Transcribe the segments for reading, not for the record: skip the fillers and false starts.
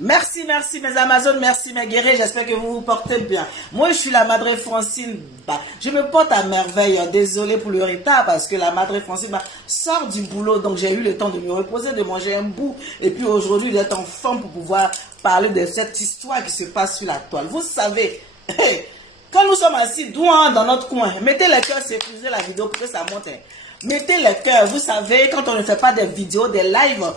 Merci, merci mes Amazones, merci mes guerriers, j'espère que vous vous portez bien. Moi, je suis la Madre Francine. Je me porte à merveille, désolé pour le retard parce que la Madre Francine sort du boulot, donc j'ai eu le temps de me reposer, de manger un bout. Et puis aujourd'hui, d'être en forme pour pouvoir parler de cette histoire qui se passe sur la toile. Vous savez, quand nous sommes assis dans notre coin, mettez les cœurs, sécurisez la vidéo pour que ça monte. Mettez les cœurs, vous savez, quand on ne fait pas des vidéos, des lives,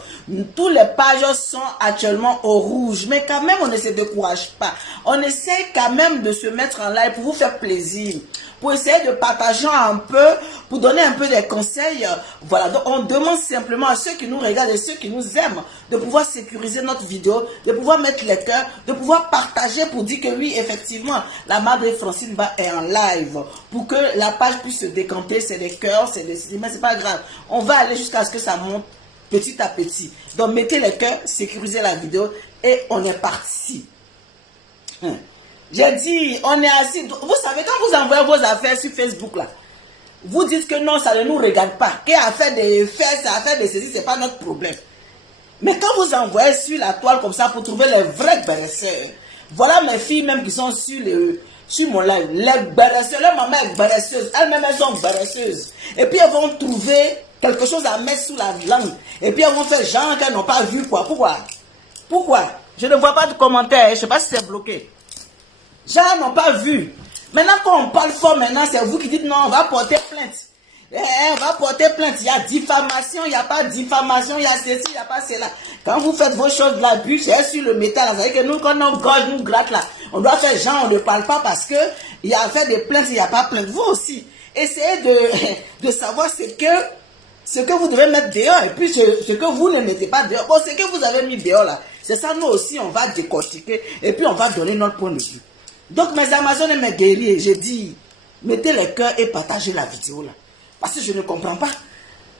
tous les pages sont actuellement au rouge. Mais quand même, on ne se décourage pas. On essaie quand même de se mettre en live pour vous faire plaisir. Pour essayer de partager un peu, pour donner un peu des conseils. Voilà, donc on demande simplement à ceux qui nous regardent et ceux qui nous aiment de pouvoir sécuriser notre vidéo, de pouvoir mettre les cœurs, de pouvoir partager pour dire que oui, effectivement, la Madre Francine est en live. Pour que la page puisse se décanter, c'est des cœurs, c'est des... Mais c'est pas grave. On va aller jusqu'à ce que ça monte petit à petit. Donc mettez les cœurs, sécurisez la vidéo et on est parti. J'ai dit, on est assis. Vous savez, quand vous envoyez vos affaires sur Facebook, là, vous dites que non, ça ne nous regarde pas. Qu'il y a affaire de fesses, affaire de ceci, c'est pas notre problème. Mais quand vous envoyez sur la toile comme ça pour trouver les vrais béresseurs, voilà mes filles même qui sont sur mon live. Les béresseurs, leur maman est béresseuse. Elles-mêmes, elles sont béresseuses. Et puis elles vont trouver quelque chose à mettre sous la langue. Et puis elles vont faire genre qu'elles n'ont pas vu quoi. Pourquoi? Je ne vois pas de commentaires. Je ne sais pas si c'est bloqué. Gens n'ont pas vu. Maintenant, quand on parle fort, maintenant, c'est vous qui dites non, on va porter plainte. On va porter plainte. Il y a diffamation, il n'y a pas diffamation, il y a ceci, il n'y a pas cela. Quand vous faites vos choses de la bûche, c'est sur le métal. Vous savez que nous, quand on gorge, nous gratte là, on doit faire genre, on ne parle pas parce que il y a fait des plaintes, il n'y a pas plainte. Vous aussi, essayez de savoir ce que vous devez mettre dehors et puis ce que vous ne mettez pas dehors. Bon, ce que vous avez mis dehors là, c'est ça, nous aussi, on va décortiquer et puis on va donner notre point de vue. Donc, mes Amazones et mes guerriers, j'ai dit, mettez les cœurs et partagez la vidéo là. Parce que je ne comprends pas.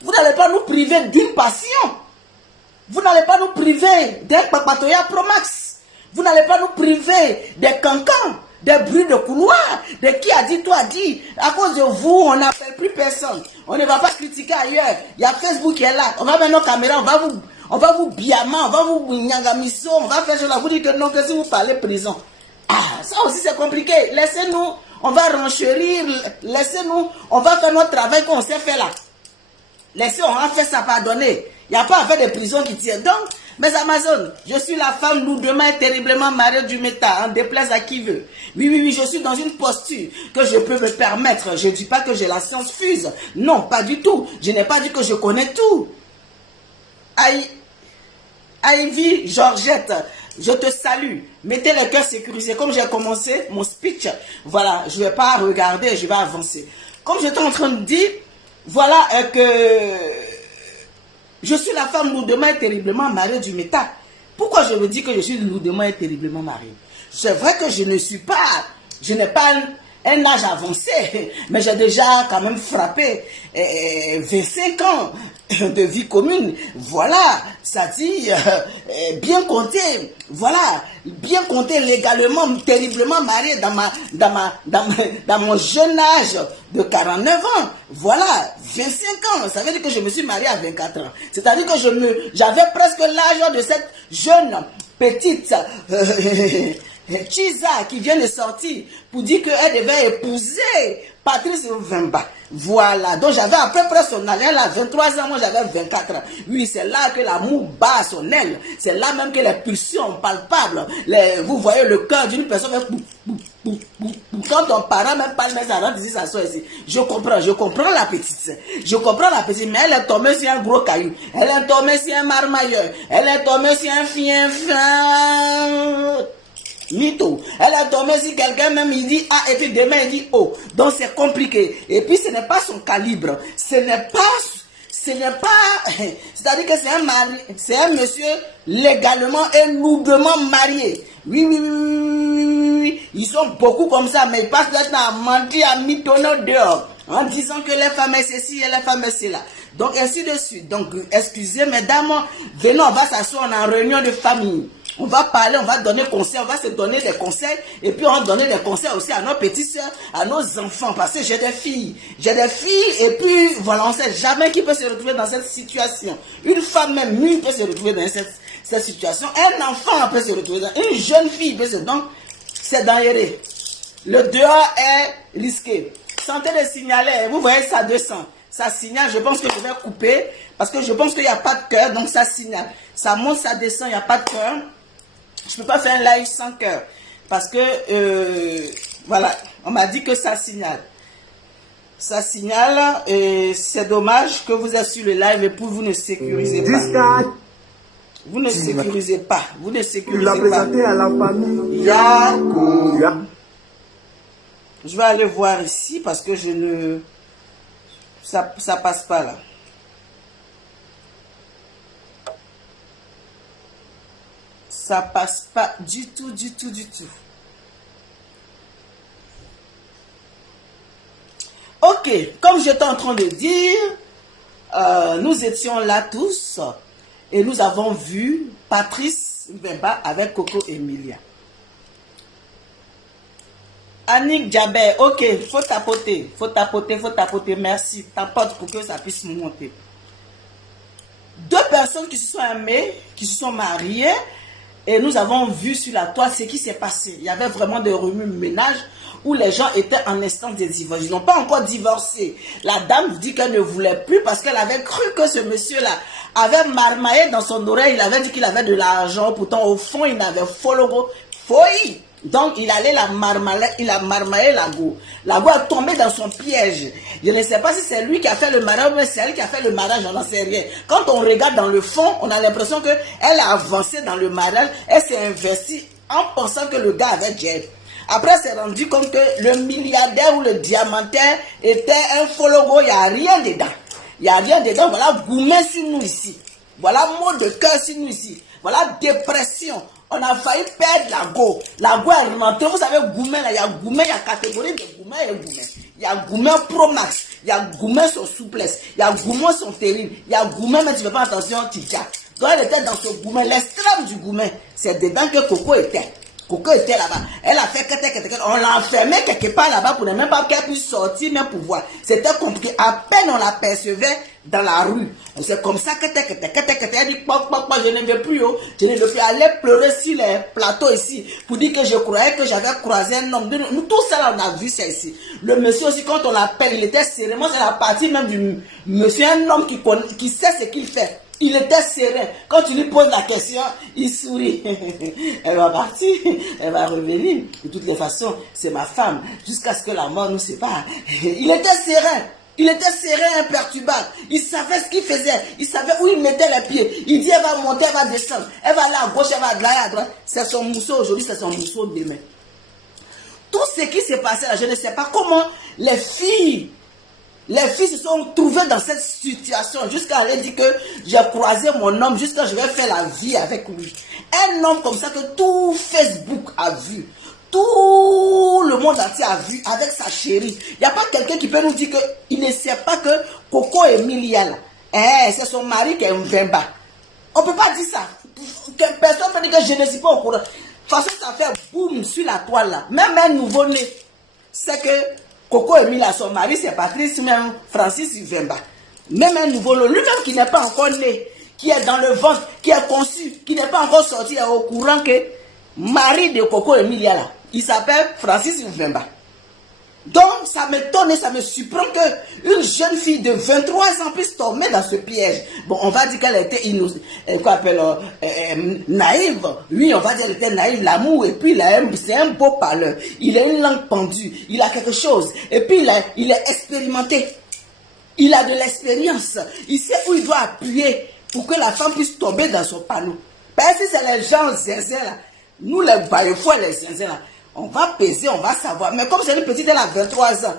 Vous n'allez pas nous priver d'une passion. Vous n'allez pas nous priver d'un Papatoya Pro Max. Vous n'allez pas nous priver des cancans, des bruits de couloir, de qui a dit, toi a dit. À cause de vous, on n'appelle plus personne. On ne va pas critiquer ailleurs. Il y a Facebook qui est là. On va mettre nos caméras, on va vous biama, on va vous nyangamiso, on va faire cela. Vous dites que non, que si vous parlez prison. Ah, ça aussi c'est compliqué. Laissez-nous, on va renchérir. Laissez-nous, on va faire notre travail qu'on sait faire là. Laissez, on va faire ça pardonner. Il n'y a pas à faire des prisons qui tiennent. Donc, mes Amazones, je suis la femme lourdement et terriblement mariée du méta, en déplaise à qui veut. Oui, je suis dans une posture que je peux me permettre. Je ne dis pas que j'ai la science fuse. Non, pas du tout. Je n'ai pas dit que je connais tout. Ivy Georgette, je te salue. Mettez les cœurs sécurisés. Comme j'ai commencé mon speech, voilà, je ne vais pas regarder, je vais avancer. Comme j'étais en train de dire, voilà que je suis la femme lourdement et terriblement mariée du méta. Pourquoi je me dis que je suis lourdement et terriblement mariée? C'est vrai que je n'ai pas un âge avancé, mais j'ai déjà quand même frappé 25 ans de vie commune. Voilà, ça dit bien compter, voilà, bien compter légalement, terriblement marié dans mon jeune âge de 49 ans. Voilà, 25 ans, ça veut dire que je me suis marié à 24 ans. C'est-à-dire que j'avais presque l'âge de cette jeune petite Chiza qui vient de sortir pour dire qu'elle devait épouser Patrice Vemba. Voilà, donc j'avais à peu près son âge. Elle a 23 ans, moi j'avais 24 ans. Oui, c'est là que l'amour bat son aile. C'est là même que les pulsions palpables. Vous voyez le cœur d'une personne. Quand ton parent même parle, mais ça rentre ici, ça sort ici. Je comprends la petite. Je comprends la petite, mais elle est tombée sur un gros caillou. Elle est tombée sur un marmailleur. Elle est tombée sur un chien fin. Mytho. Elle a tombé si quelqu'un même il dit A et puis demain il dit O. Donc c'est compliqué. Et puis ce n'est pas son calibre. Ce n'est pas. C'est-à-dire que c'est un monsieur légalement et lourdement marié. Oui. Ils sont beaucoup comme ça, mais ils passent leur temps à mentir, à mitonner dehors. En disant que les femmes est ceci et les femmes est cela. Donc ainsi de suite. Donc excusez mesdames, venons, on va s'asseoir en réunion de famille. On va parler, on va donner conseils, on va se donner des conseils. Et puis on va donner des conseils aussi à nos petites soeurs, à nos enfants. Parce que j'ai des filles. Et puis voilà, on ne sait jamais qui peut se retrouver dans cette situation. Une femme même mûre peut se retrouver dans cette cette situation. Un enfant peut se retrouver dans, une jeune fille peut se retrouver. Donc, c'est dangereux. Le dehors est risqué. Sentez le signaler, vous voyez ça descend. Ça signale, je pense que je vais couper parce que je pense qu'il n'y a pas de cœur, donc ça signale. Ça monte, ça descend, il n'y a pas de cœur. Je ne peux pas faire un live sans cœur parce que, voilà, on m'a dit que ça signale. Ça signale et c'est dommage que vous êtes sur le live et puis vous ne sécurisez pas. Vous ne sécurisez pas. Vous ne sécurisez pas. Tu l'as présenté à la famille. Je vais aller voir ici parce que je ne... Ça passe pas là. Ça passe pas du tout, du tout, du tout. Ok, comme j'étais en train de dire, nous étions là tous et nous avons vu Patrice Mvemba avec Coco Emilia. Annick Djabé, ok, faut tapoter, merci, tapote pour que ça puisse monter. Deux personnes qui se sont aimées, qui se sont mariées, et nous avons vu sur la toile ce qui s'est passé. Il y avait vraiment des remue-ménages où les gens étaient en instance de divorce. Ils n'ont pas encore divorcé. La dame dit qu'elle ne voulait plus parce qu'elle avait cru que ce monsieur-là avait marmaillé dans son oreille. Il avait dit qu'il avait de l'argent. Pourtant, au fond, il n'avait folie. Donc, il allait la marmailler, il a marmaillé la go. La go est tombée dans son piège. Je ne sais pas si c'est lui qui a fait le mariage, mais c'est elle qui a fait le mariage, on n'en sait rien. Quand on regarde dans le fond, on a l'impression qu'elle a avancé dans le mariage, elle s'est investie en pensant que le gars avait Jeff. Après, elle s'est rendu compte que le milliardaire ou le diamantaire était un faux logo, il n'y a rien dedans. Il n'y a rien dedans, voilà Goumen sur nous ici. Voilà mot de cœur sur nous ici. Voilà dépression. On a failli perdre la go. La go est remontée. Vous savez, Goumen, il y a Goumen, il y a catégorie de Goumen et Goumen. Il y a Goumen Pro Max. Il y a Goumen son souplesse. Il y a Goumen son terrible. Il y a Goumen, mais tu ne fais pas attention, tu tiens. Donc elle était dans ce Goumen. L'extrême du Goumen, c'est dedans que Coco était. Coco était là-bas. Elle a fait on l'a enfermé quelque part là-bas pour ne même pas qu'elle puisse sortir, même pour voir. C'était compliqué. À peine on l'apercevait dans la rue. C'est comme ça que elle dit, je ne veux plus, je ne veux plus aller pleurer sur les plateaux ici pour dire que je croyais que j'avais croisé un homme. Nous, tout ça là, on a vu ça ici. Le monsieur aussi, quand on l'appelle, il était sereinement, c'est la partie même du monsieur, un homme qui sait ce qu'il fait. Il était serein. Quand tu lui poses la question, il sourit. Elle va partir, elle va revenir. De toutes les façons, c'est ma femme. Jusqu'à ce que la mort nous sépare. Il était serein. Il était serein, imperturbable. Il savait ce qu'il faisait. Il savait où il mettait les pieds. Il dit, elle va monter, elle va descendre. Elle va aller à gauche, elle va aller à droite. C'est son mousseau aujourd'hui, c'est son mousseau demain. Tout ce qui s'est passé là, je ne sais pas comment les filles se sont trouvées dans cette situation jusqu'à aller dire que j'ai croisé mon homme, jusqu'à je vais faire la vie avec lui. Un homme comme ça que tout Facebook a vu. Tout le monde entier a vu avec sa chérie. Il n'y a pas quelqu'un qui peut nous dire qu'il ne sait pas que Coco Emilia, c'est son mari qui est Mvemba. On ne peut pas dire ça. Personne ne peut dire que je ne suis pas au courant. De toute façon, ça fait boum sur la toile là. Même un nouveau-né, c'est que Coco Emilia, son mari, c'est Patrice, même Francis Mvemba. Même un nouveau-né, lui-même qui n'est pas encore né, qui est dans le ventre, qui est conçu, qui n'est pas encore sorti, est au courant que mari de Coco Emilia là, il s'appelle Francis Mvemba. Donc, ça m'étonne et ça me surprend qu'une jeune fille de 23 ans puisse tomber dans ce piège. Bon, on va dire qu'elle était naïve. Oui, on va dire qu'elle était naïve, l'amour. Et puis, c'est un beau parleur. Il a une langue pendue. Il a quelque chose. Et puis, il est expérimenté. Il a de l'expérience. Il sait où il doit appuyer pour que la femme puisse tomber dans son panneau. Parce que c'est les gens zinzin là. Nous, les baillefois, les zinzin là. On va peser, on va savoir. Mais comme c'est une petite, elle a 23 ans.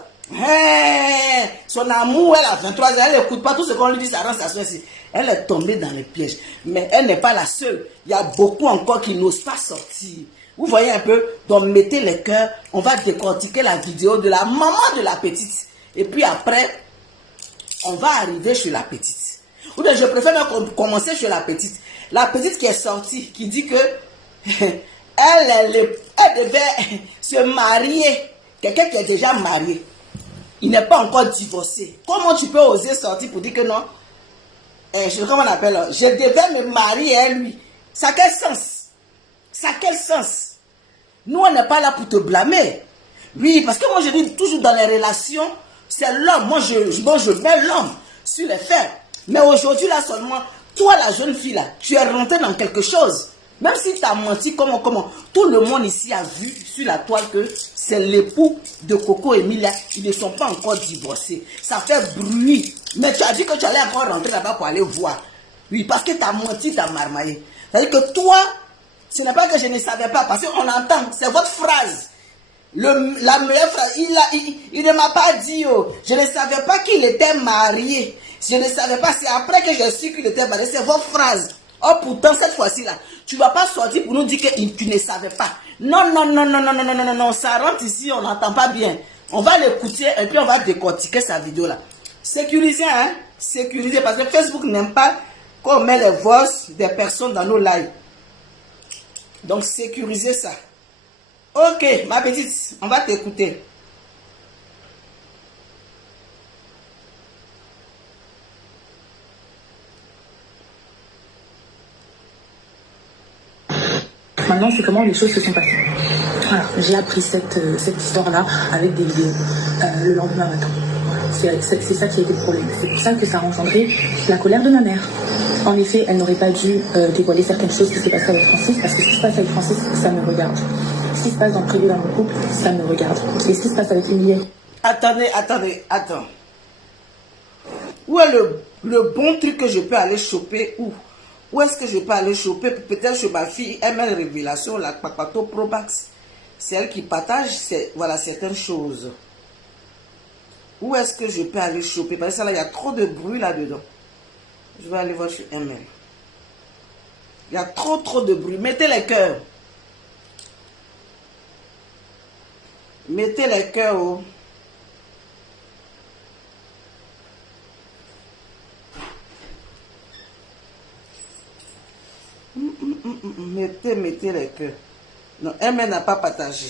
Son amour, elle a 23 ans. Elle n'écoute pas tout ce qu'on lui dit, ça rend sa soeur ici. Elle est tombée dans les pièges. Mais elle n'est pas la seule. Il y a beaucoup encore qui n'osent pas sortir. Vous voyez un peu? Donc mettez les cœurs. On va décortiquer la vidéo de la maman de la petite. Et puis après, on va arriver chez la petite. Ou bien je préfère même commencer chez la petite. La petite qui est sortie, qui dit que elle devait se marier. Quelqu'un qui est déjà marié. Il n'est pas encore divorcé. Comment tu peux oser sortir pour dire que non? Comment on appelle? Je devais me marier à lui. Ça a quel sens? Ça a quel sens? Nous, on n'est pas là pour te blâmer. Oui, parce que moi, je dis toujours dans les relations, c'est l'homme. Moi, je mets l'homme sur les faits. Mais aujourd'hui, là seulement, toi, la jeune fille, là, tu es rentrée dans quelque chose. Même si tu as menti, comment, tout le monde ici a vu sur la toile que c'est l'époux de Coco et Mila. Ils ne sont pas encore divorcés. Ça fait bruit. Mais tu as dit que tu allais encore rentrer là-bas pour aller voir. Oui, parce que tu as menti, tu as marmaillé. C'est-à-dire que toi, ce n'est pas que je ne savais pas, parce qu'on entend, c'est votre phrase. La meilleure phrase, il ne m'a pas dit, oh, je ne savais pas qu'il était marié. Je ne savais pas, c'est après que j'ai su qu'il était marié. C'est votre phrase. Oh, pourtant, cette fois-ci là, tu ne vas pas sortir pour nous dire que tu ne savais pas. Non, ça rentre ici, on n'entend pas bien. On va l'écouter et puis on va décortiquer sa vidéo là. Sécurisez, hein, sécurisez, parce que Facebook n'aime pas qu'on met les voix des personnes dans nos lives. Donc, sécurisez ça. Ok, ma petite, on va t'écouter. Maintenant, c'est comment les choses se sont passées. Voilà, j'ai appris cette histoire-là avec des vidéos le lendemain matin. C'est ça qui a été le problème. C'est pour ça que ça a engendré la colère de ma mère. En effet, elle n'aurait pas dû dévoiler certaines choses qui s'est passées avec Francis, parce que ce qui se passe avec Francis, ça me regarde. Ce qui se passe dans le privé dans mon couple, ça me regarde. Et ce qui se passe avec Emilie... Attends. Où est le bon truc que je peux aller choper? Où est-ce que je peux aller choper? Peut-être chez ma fille, ML Révélation, la Papato Probax. C'est elle qui partage voilà, certaines choses. Où est-ce que je peux aller choper? Parce que ça, là, il y a trop de bruit là-dedans. Je vais aller voir sur ML. Il y a trop de bruit. Mettez les cœurs. Mettez les cœurs au... Mettez les cœurs. Non, elle n'a pas partagé.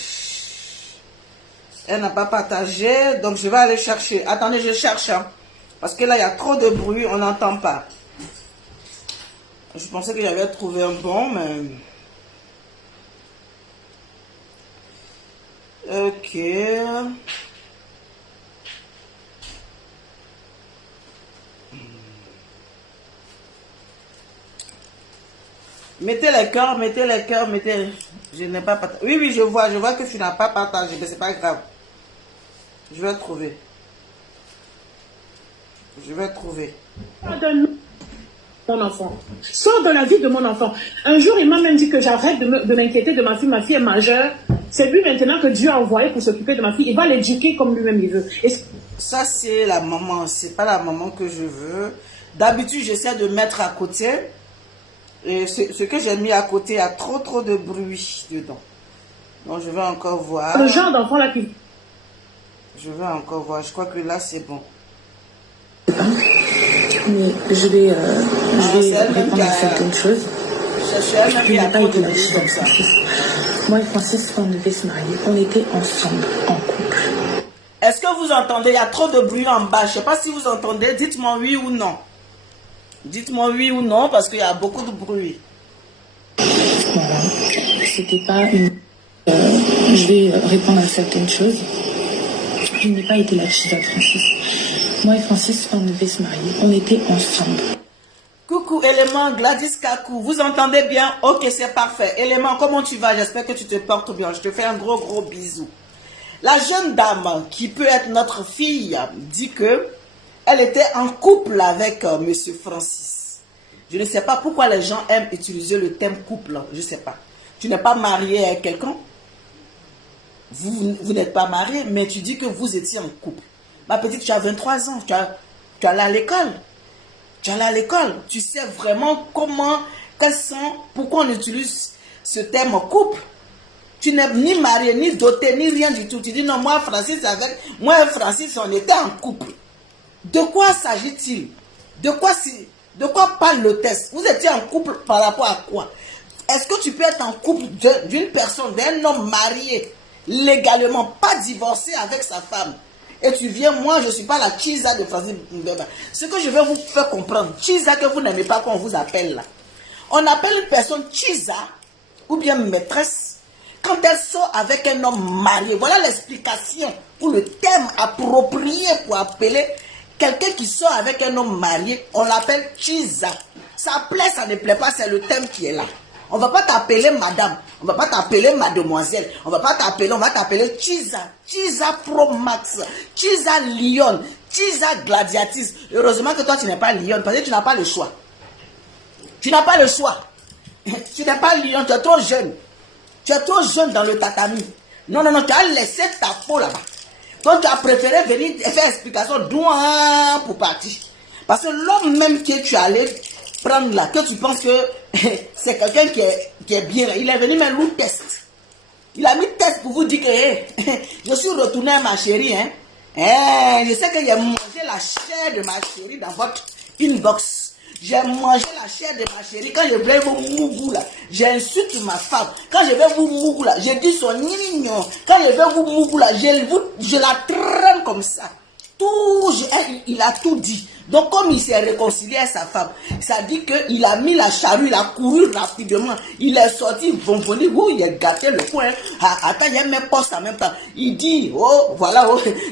Elle n'a pas partagé, donc je vais aller chercher. Attendez, je cherche. Hein, parce que là, il y a trop de bruit, on n'entend pas. Je pensais que j'avais trouvé un bon, mais... Ok. Mettez les cœurs, mettez... Je n'ai pas partagé. Oui, je vois que tu n'as pas partagé, mais c'est pas grave. Je vais trouver. Mon enfant. Sors dans la vie de mon enfant. Un jour, il m'a même dit que j'arrête de m'inquiéter de ma fille. Ma fille est majeure. C'est lui maintenant que Dieu a envoyé pour s'occuper de ma fille. Il va l'éduquer comme lui-même il veut. Ça, c'est la maman. C'est pas la maman que je veux. D'habitude, j'essaie de mettre à côté. Et ce que j'ai mis à côté, il y a trop de bruit dedans. Donc, je vais encore voir. Le genre d'enfant là qui... Je vais encore voir. Je crois que là, c'est bon. Mais je vais répondre à certaines choses. Je n'ai pas été la fille de Francis. Moi et Francis, on devait se marier. On était ensemble, en couple. Est-ce que vous entendez? Il y a trop de bruit en bas. Je ne sais pas si vous entendez. Dites-moi oui ou non. Dites-moi oui ou non, parce qu'il y a beaucoup de bruit. Voilà. C'était pas une... je vais répondre à certaines choses. Je n'ai pas été la fille de Francis. Moi et Francis, on devait se marier. On était ensemble. Coucou élément, Gladys Kakou. Vous entendez bien? Ok, c'est parfait. Élément, comment tu vas? J'espère que tu te portes bien. Je te fais un gros bisou. La jeune dame qui peut être notre fille dit que elle était en couple avec Monsieur Francis. Je ne sais pas pourquoi les gens aiment utiliser le thème couple. Je ne sais pas. Tu n'es pas marié à quelqu'un. Vous n'êtes pas marié, mais tu dis que vous étiez en couple. Ma petite, tu as 23 ans. Tu allé à l'école. Tu allé à l'école. Tu sais vraiment pourquoi on utilise ce terme couple. Tu n'es ni marié, ni doté, ni rien du tout. Tu dis non, moi et Francis, on était en couple. De quoi s'agit-il? De quoi parle le texte? Vous étiez en couple par rapport à quoi? Est-ce que tu peux être en couple d'une personne, d'un homme marié, légalement, pas divorcé avec sa femme? Et tu viens, moi je ne suis pas la Chiza de Francis Mbeba. Ce que je vais vous faire comprendre, Chiza que vous n'aimez pas qu'on vous appelle là. On appelle une personne Chiza ou bien maîtresse quand elle sort avec un homme marié. Voilà l'explication ou le terme approprié pour appeler quelqu'un qui sort avec un homme marié. On l'appelle Chiza. Ça plaît, ça ne plaît pas, c'est le terme qui est là. On ne va pas t'appeler madame, on ne va pas t'appeler mademoiselle, on va t'appeler Chiza. Chiza Pro Max, Chiza Lion, Chiza Gladiatrice. Heureusement que toi tu n'es pas Lion parce que tu n'as pas le choix. Tu n'as pas le choix. Tu n'es pas Lion, tu es trop jeune. Tu es trop jeune dans le tatami. Non, tu as laissé ta peau là-bas. Donc tu as préféré venir faire explication douin pour partir. Parce que l'homme même que tu allais prendre là, que tu penses que c'est quelqu'un qui est bien, il est venu mettre le test. Il a mis test pour vous dire que je suis retourné à ma chérie. Je sais que j'ai mangé la chair de ma chérie dans votre inbox. J'ai mangé la chair de ma chérie. Quand je vais vous mougou là, j'insulte ma femme. Quand je vais vous mougou là, je dis son nignon. Quand je vais vous mougou là, je la traîne comme ça. Il a tout dit. Donc comme il s'est réconcilié à sa femme, ça dit qu'il a mis la charrue, il a couru rapidement. Il est sorti, bonbonné, il a gâté le coin. Attends, il y a mes postes en même temps. Il dit, voilà,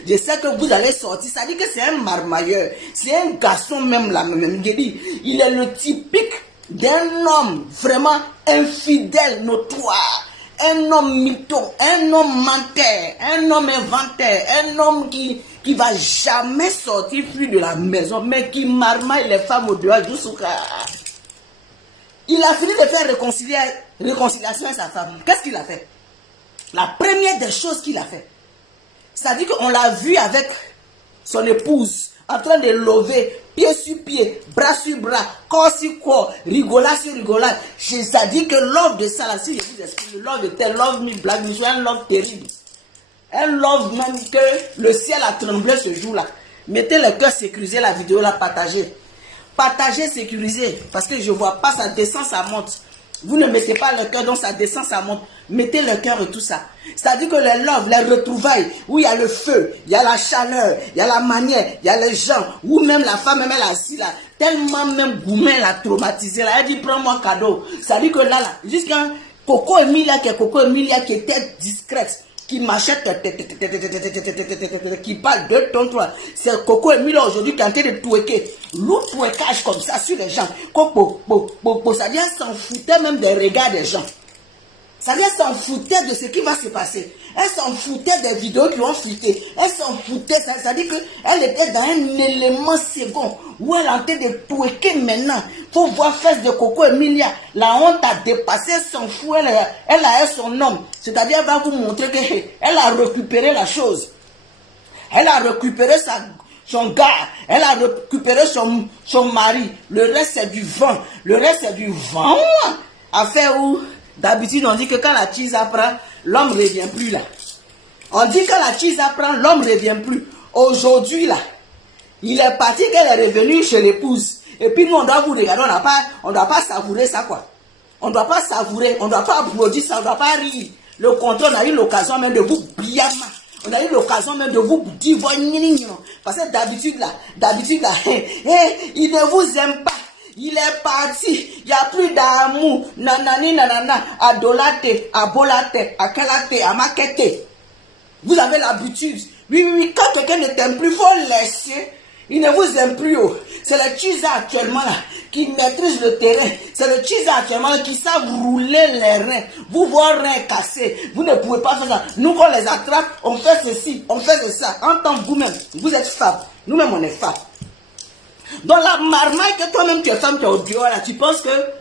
je sais que vous allez sortir. Ça dit que c'est un marmailleur. C'est un garçon même là, même. Il est le typique d'un homme vraiment infidèle, notoire. Un homme mytho, un homme menteur, un homme inventeur, un homme qui va jamais sortir plus de la maison, mais qui marmaille les femmes au dehors du souk. Il a fini de faire réconciliation avec sa femme. Qu'est-ce qu'il a fait? La première des choses qu'il a fait, c'est-à-dire qu'on l'a vu avec son épouse en train de lever pied sur pied, bras sur bras, corps sur corps, rigolade sur rigolade. C'est-à-dire que love de ça, là, si je vous explique, le love était love me black, mais un love terrible. Un love même que le ciel a tremblé ce jour-là. Mettez le cœur sécurisé, la vidéo là, partagez. Partagez, sécurisé, parce que je ne vois pas, ça descend, ça monte. Vous ne mettez pas le cœur, donc ça descend, ça monte. Mettez le cœur et tout ça. C'est-à-dire que les love, les retrouvailles, où il y a le feu, il y a la chaleur, il y a la manière, il y a les gens, où même la femme, même elle est assise là, tellement même Goumen l'a traumatisé là, elle dit prends-moi cadeau. C'est-à-dire que là, jusqu'à Coco Emilia qui était discrète, qui marchait, qui parle de ton toi. C'est Coco Emilia aujourd'hui qui est en train de touéquer. L'autre touécage comme ça sur les gens. Ça vient s'en foutait même des regards des gens. Ça vient s'en foutait de ce qui va se passer. Elle s'en foutait des vidéos qui ont fuité. Elle s'en foutait. Ça dit qu'elle était dans un élément second où elle est en train de touéquer maintenant. Il faut voir face de Coco Emilia. La honte a dépassé, elle s'en fout. Elle a son homme. C'est-à-dire elle va vous montrer qu'elle a récupéré la chose. Elle a récupéré son gars. Elle a récupéré son mari. Le reste c'est du vent. Le reste c'est du vent. Affaire où d'habitude on dit que quand la cheese apprend, l'homme ne revient plus là. On dit que la cheese apprend, l'homme ne revient plus. Aujourd'hui là, il est parti qu'elle est revenue chez l'épouse. Et puis nous on doit vous regarder, on ne doit pas savourer ça quoi. On ne doit pas savourer, on ne doit pas applaudir ça, on ne doit pas rire. Le contraire, on a eu l'occasion même de vous blâmer. On a eu l'occasion même de vous dire, parce que d'habitude là, il ne vous aime pas. Il est parti, il n'y a plus d'amour. Nanani, nanana, adolate, abolate, akalate, amakete. Vous avez l'habitude. Oui, quand quelqu'un ne t'aime plus, il faut laisser. Il ne vous aime plus. C'est le Chiza actuellement là qui maîtrise le terrain. C'est le Chiza actuellement qui savent rouler les reins. Vous voir reins cassés. Vous ne pouvez pas faire ça. Nous, quand on les attrape, on fait ceci, on fait ça. En tant que vous-même, vous êtes femme. Nous-mêmes, on est femme. Dans la marmaille que toi-même tu es femme, tu es au dehors là, tu penses que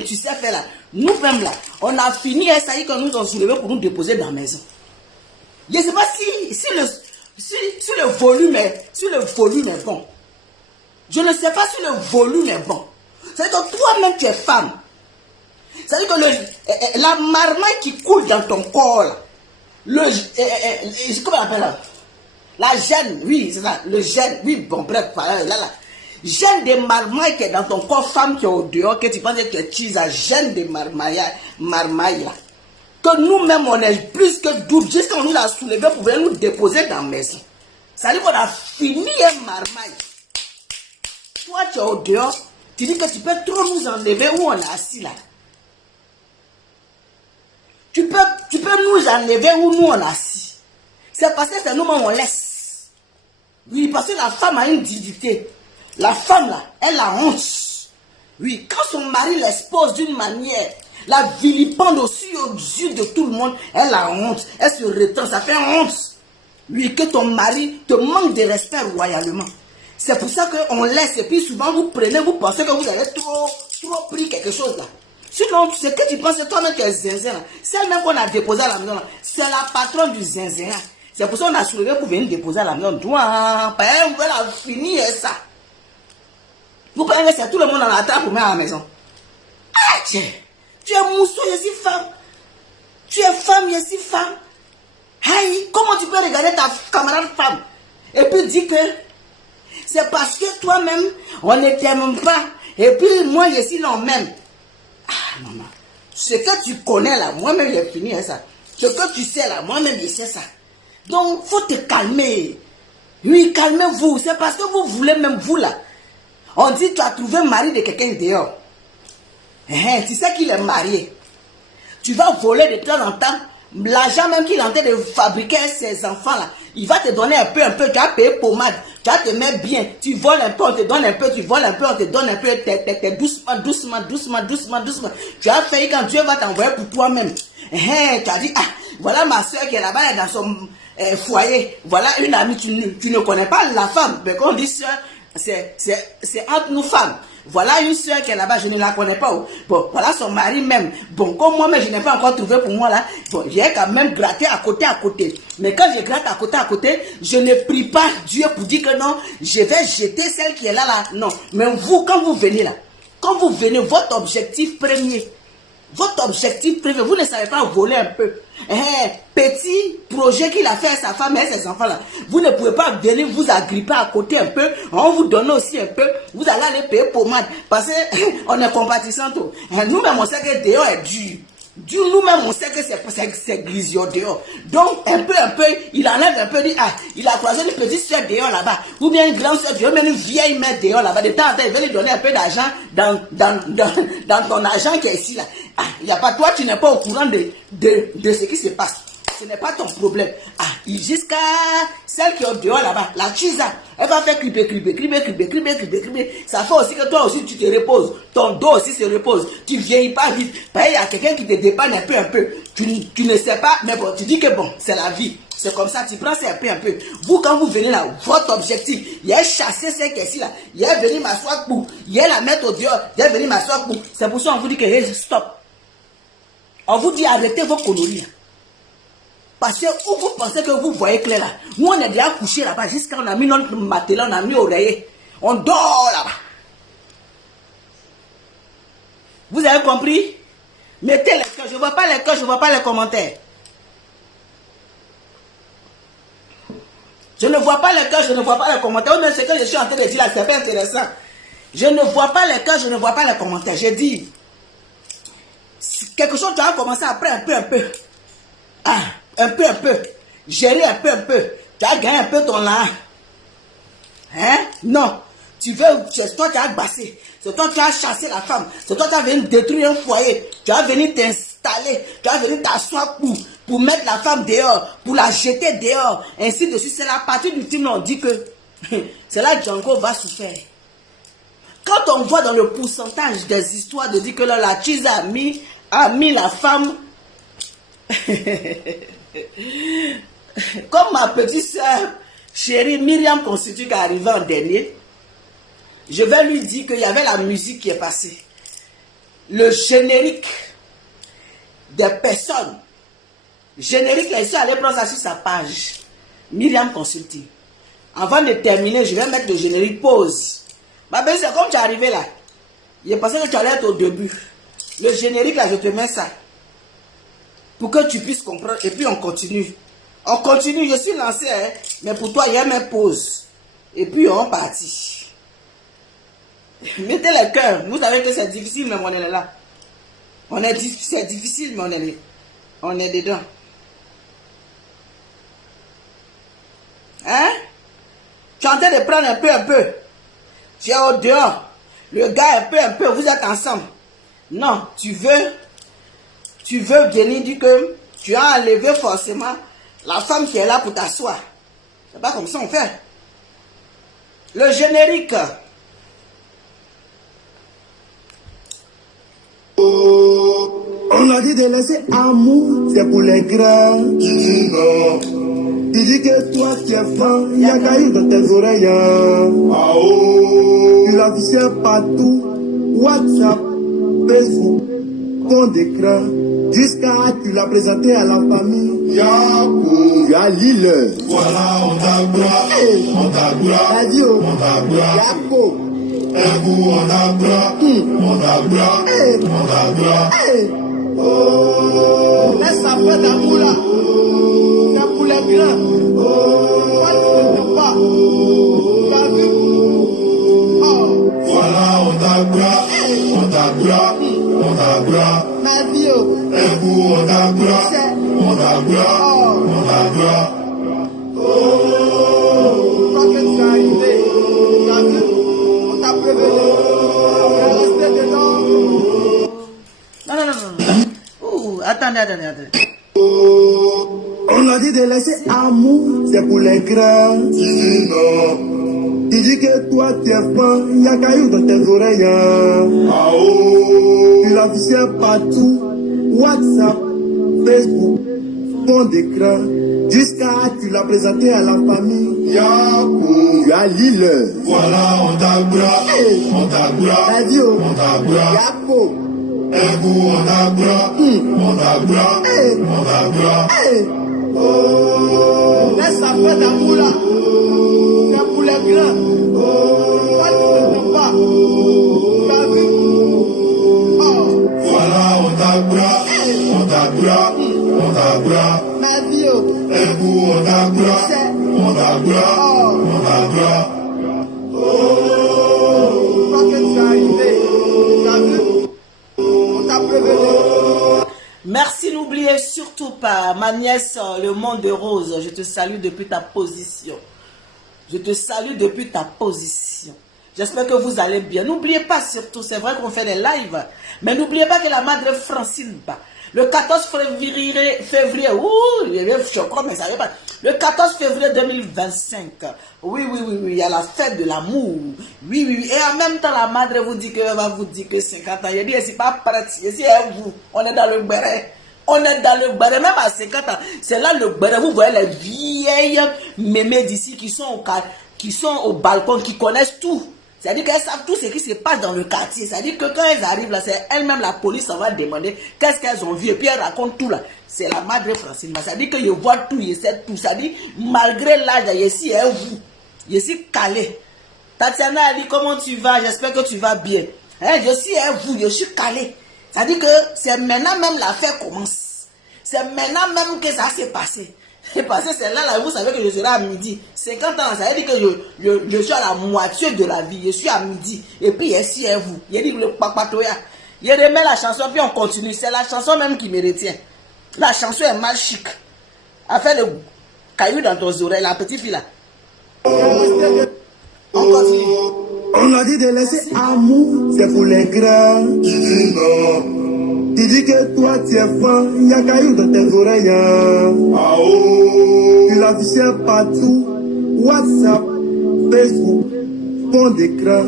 tu sais faire là. Nous-mêmes là, on a fini et ça y est qu'on nous a soulevé pour nous déposer dans la maison. Je ne sais pas si le volume est bon. Je ne sais pas si le volume est bon. C'est-à-dire que toi-même tu es femme. C'est-à-dire que la marmaille qui coule dans ton corps là, comment on appelle là? La gêne, oui, c'est ça, le gène, oui, bon, bref, là. Gêne des marmailles qui est dans ton corps, femme qui est au dehors, que tu penses que tu es à gêne des marmailles là. Que nous-mêmes, on est plus que double, jusqu'à on nous l'a soulevé pour venir nous déposer dans la maison. Ça veut dire qu'on a fini un marmaille. Toi, tu es au dehors, Tu dis que tu peux trop nous enlever où on est assis là. Tu peux nous enlever où nous on est assis. C'est parce que c'est nous-mêmes on laisse. Oui, parce que la femme a une dignité. La femme là, elle a honte. Oui, quand son mari l'expose d'une manière, la vilipende aussi aux yeux de tout le monde, elle a honte. Elle se retend, ça fait honte. Oui, que ton mari te manque de respect royalement. C'est pour ça qu'on laisse et puis souvent vous prenez, vous pensez que vous avez trop pris quelque chose là. Sinon, ce que tu penses, c'est toi-même qui es zinzin là. Celle-même qu'on a déposée à la maison là, c'est la patronne du zinzin là. C'est pour ça qu'on a soulevé pour venir déposer à la maison. Toi, on veut la finir ça. Vous pensez que c'est tout le monde en attend pour mettre à la maison. Ah tiens, tu es mousseau, je suis femme. Tu es femme, je suis femme. Aïe, comment tu peux regarder ta camarade femme et puis dire que c'est parce que toi-même, on ne t'aime pas. Et puis moi, je suis l'homme même. Ah, maman. Ce que tu connais là, moi-même, j'ai fini ça. Ce que tu sais là, moi-même, je sais ça. Donc, il faut te calmer. Oui, calmez-vous. C'est parce que vous voulez même vous là. On dit, tu as trouvé le mari de quelqu'un dehors. Tu sais qu'il est marié. Tu vas voler de temps en temps. L'argent même qu'il est en train de fabriquer ses enfants là, il va te donner un peu, tu vas payer pommade, tu vas te mettre bien, tu voles un peu, on te donne un peu, tu voles un peu, on te donne un peu, doucement. Tu as fait quand Dieu va t'envoyer pour toi-même. Tu as dit, ah, voilà ma soeur qui est là-bas, elle est dans son foyer, voilà une amie, tu ne connais pas la femme, mais quand on dit soeur, c'est entre nous femmes. Voilà une soeur qui est là-bas, je ne la connais pas. Bon, voilà son mari même. Bon, comme moi-même, je n'ai pas encore trouvé pour moi là. Bon, j'ai quand même gratté à côté. Mais quand je gratte à côté, je ne prie pas Dieu pour dire que non, je vais jeter celle qui est là. Non. Mais vous, quand vous venez, votre objectif premier, vous ne savez pas voler un peu. Petit projet qu'il a fait à sa femme et à ses enfants là, vous ne pouvez pas venir vous agripper à côté un peu, on vous donne aussi un peu, vous allez aller payer pommade, parce qu'on est compatissant tout. Nous-mêmes on sait que dehors est dur. Nous-mêmes on sait que c'est grisio dehors. Donc un peu, il enlève un peu, dit, ah, il a croisé une petite soeur dehors là-bas, ou bien une grande soeur dehors, même une vieille mère dehors là-bas. De temps en temps, il veut lui donner un peu d'argent dans ton argent qui est ici là. Ah, il n'y a pas, toi tu n'es pas au courant de ce qui se passe. Ce n'est pas ton problème. Ah, jusqu'à celle qui est dehors là-bas, la chisa, elle va faire criber. Ça fait aussi que toi aussi tu te reposes. Ton dos aussi se repose. Tu ne vieillis pas vite. Il y a quelqu'un qui te dépanne un peu. Tu ne sais pas, mais bon, tu dis que bon, c'est la vie. C'est comme ça, tu prends ça un peu. Vous, quand vous venez là, votre objectif, il est chasser celle qui est ici là. Il est venu m'asseoir pour. Il est la mettre au dehors. Il est venu m'asseoir pour. C'est pour ça qu'on vous dit que hey, stop. On vous dit arrêtez vos conneries. Parce que où vous pensez que vous voyez clair là. Nous on est déjà couché là-bas jusqu'à on a mis notre matelas, on a mis oreiller. On dort là-bas. Vous avez compris? Mettez les cœurs. Je ne vois pas les cœurs, je ne vois pas les commentaires. Je ne vois pas les cœurs, je ne vois pas les commentaires. Mais ce que je suis en train de dire là, c'est pas intéressant. Je ne vois pas les cœurs, je ne vois pas les commentaires. J'ai dit, quelque chose tu as commencé après un peu. Ah, un peu. Gérer un peu. Tu as gagné un peu ton âme. Hein? Non. C'est toi qui as bassé. C'est toi qui as chassé la femme. C'est toi qui as venu détruire un foyer. Tu as venu t'installer. Tu as venu t'asseoir pour mettre la femme dehors. Pour la jeter dehors. Ainsi de suite. C'est la partie du film où on dit que c'est là que Django va souffrir. Quand on voit dans le pourcentage des histoires de dire que là, la Chisa a mis la femme. Comme ma petite soeur chérie Myriam Constitue qui est arrivée en dernier, je vais lui dire qu'il y avait la musique qui est passée. Le générique des personnes. Générique, là, ici, allez prendre ça sur sa page. Myriam Consulting. Avant de terminer, je vais mettre le générique pause. Ma belle, c'est comme tu es arrivé là. Il est pensé que tu allais être au début. Le générique, là, je te mets ça. Pour que tu puisses comprendre. Et puis, on continue. On continue, je suis lancé, hein, mais pour toi, il y a mes pauses. Et puis, on partit. Mettez les cœurs. Vous savez que c'est difficile, mais on est là. C'est difficile, mais on est dedans. Hein? Tu es en train de prendre un peu. Tu es au dehors. Le gars, un peu, vous êtes ensemble. Non, tu veux venir dire que tu as enlevé forcément la femme qui est là pour t'asseoir. C'est pas comme ça on fait. Le générique. On a dit de laisser amour, c'est pour les grands. Tu dis non. Tu dis que toi tu es franc, il y a caillou dans tes oreilles. Ah oh. Tu l'affichais partout, WhatsApp, Facebook, compte d'écran. Jusqu'à tu l'as présenté à la famille. Yako, tu as Lille. Voilà, on t'agra, on t'agra. Radio, on t'agra. Yako. On t'agra, on t'agra, on t'agra. Oh, laisse ça faire d'amour là. C'est pour les grands. Oh, toi tu ne peux pas. Tu as vu? Oh. Voilà, on t'agra, on t'agra, on t'agra. Ma vie, on t'agra, on t'agra, on t'agra. Oh, toi que tu as arrivé. Tu as vu? On t'a prévenu. Tu es resté dedans. Non. Attendez. On a dit de laisser amour, c'est pour les grands. Tu dis non. Tu dis que toi tu es franc, il y a caillou dans tes oreilles. Ah oh. Tu l'affichais partout, WhatsApp, Facebook, fond d'écran. Jusqu'à tu l'as présenté à la famille. Yako, tu as Lille. Voilà, on t'agra, on t'agra. Radio, on t'agra. Yako. On t'agra, on t'agra, on t'agra. Oh, laisse ça faire d'amour là. C'est pour les grands. Oh, toi tu ne peux pas. Tu as vu? Oh. Voilà, on t'agra, on t'agra, on t'agra. Ma vie, on t'agra, on t'agra, on t'agra. Oh, toi que tu as arrivé. Tu as vu? On t'a prévenu. Merci, n'oubliez surtout pas, ma nièce, le monde de Rose, je te salue depuis ta position. Je te salue depuis ta position. J'espère que vous allez bien. N'oubliez pas surtout, c'est vrai qu'on fait des lives, mais n'oubliez pas que la Madre Francine, le 14 février, je crois, mais ça ne pas. Le 14 février 2025, oui, il y a la fête de l'amour. Oui. Et en même temps, la Madre vous dit qu'elle va vous dire que 50 ans. Il dit, c'est pas prêt, c'est vous. On est dans le béret. On est dans le béret, même à 50 ans. C'est là le béret. Vous voyez les vieilles mémés d'ici qui sont au balcon, qui connaissent tout. C'est-à-dire qu'elles savent tout ce qui se passe dans le quartier. C'est-à-dire que quand elles arrivent là, c'est elles-mêmes, la police, ça va demander qu'est-ce qu'elles ont vu. Et puis elles racontent tout là. C'est la Madre Francine. C'est-à-dire que je vois tout, je sais tout. C'est-à-dire, malgré l'âge, je suis vous. Je suis calé. Tatiana a dit, comment tu vas? J'espère que tu vas bien. Hein, je suis vous, je suis calé. C'est-à-dire que c'est maintenant même l'affaire commence. C'est maintenant même que ça s'est passé. Parce que c'est là, vous savez que je serai à midi. 50 ans, ça veut dire que je suis à la moitié de la vie. Je suis à midi. Et puis, ici, vous. Il dit le papatoya. Il remet la chanson, puis on continue. C'est la chanson même qui me retient. La chanson est mal chic. A fait le caillou dans tes oreilles, la petite fille là. On continue. On a dit de laisser amour, c'est pour les grands. Tu dis non. Tu dis que toi tu es franc, il y a caillou dans tes oreilles. Ah oh. Tu l'affichais partout, WhatsApp, Facebook, fond d'écran.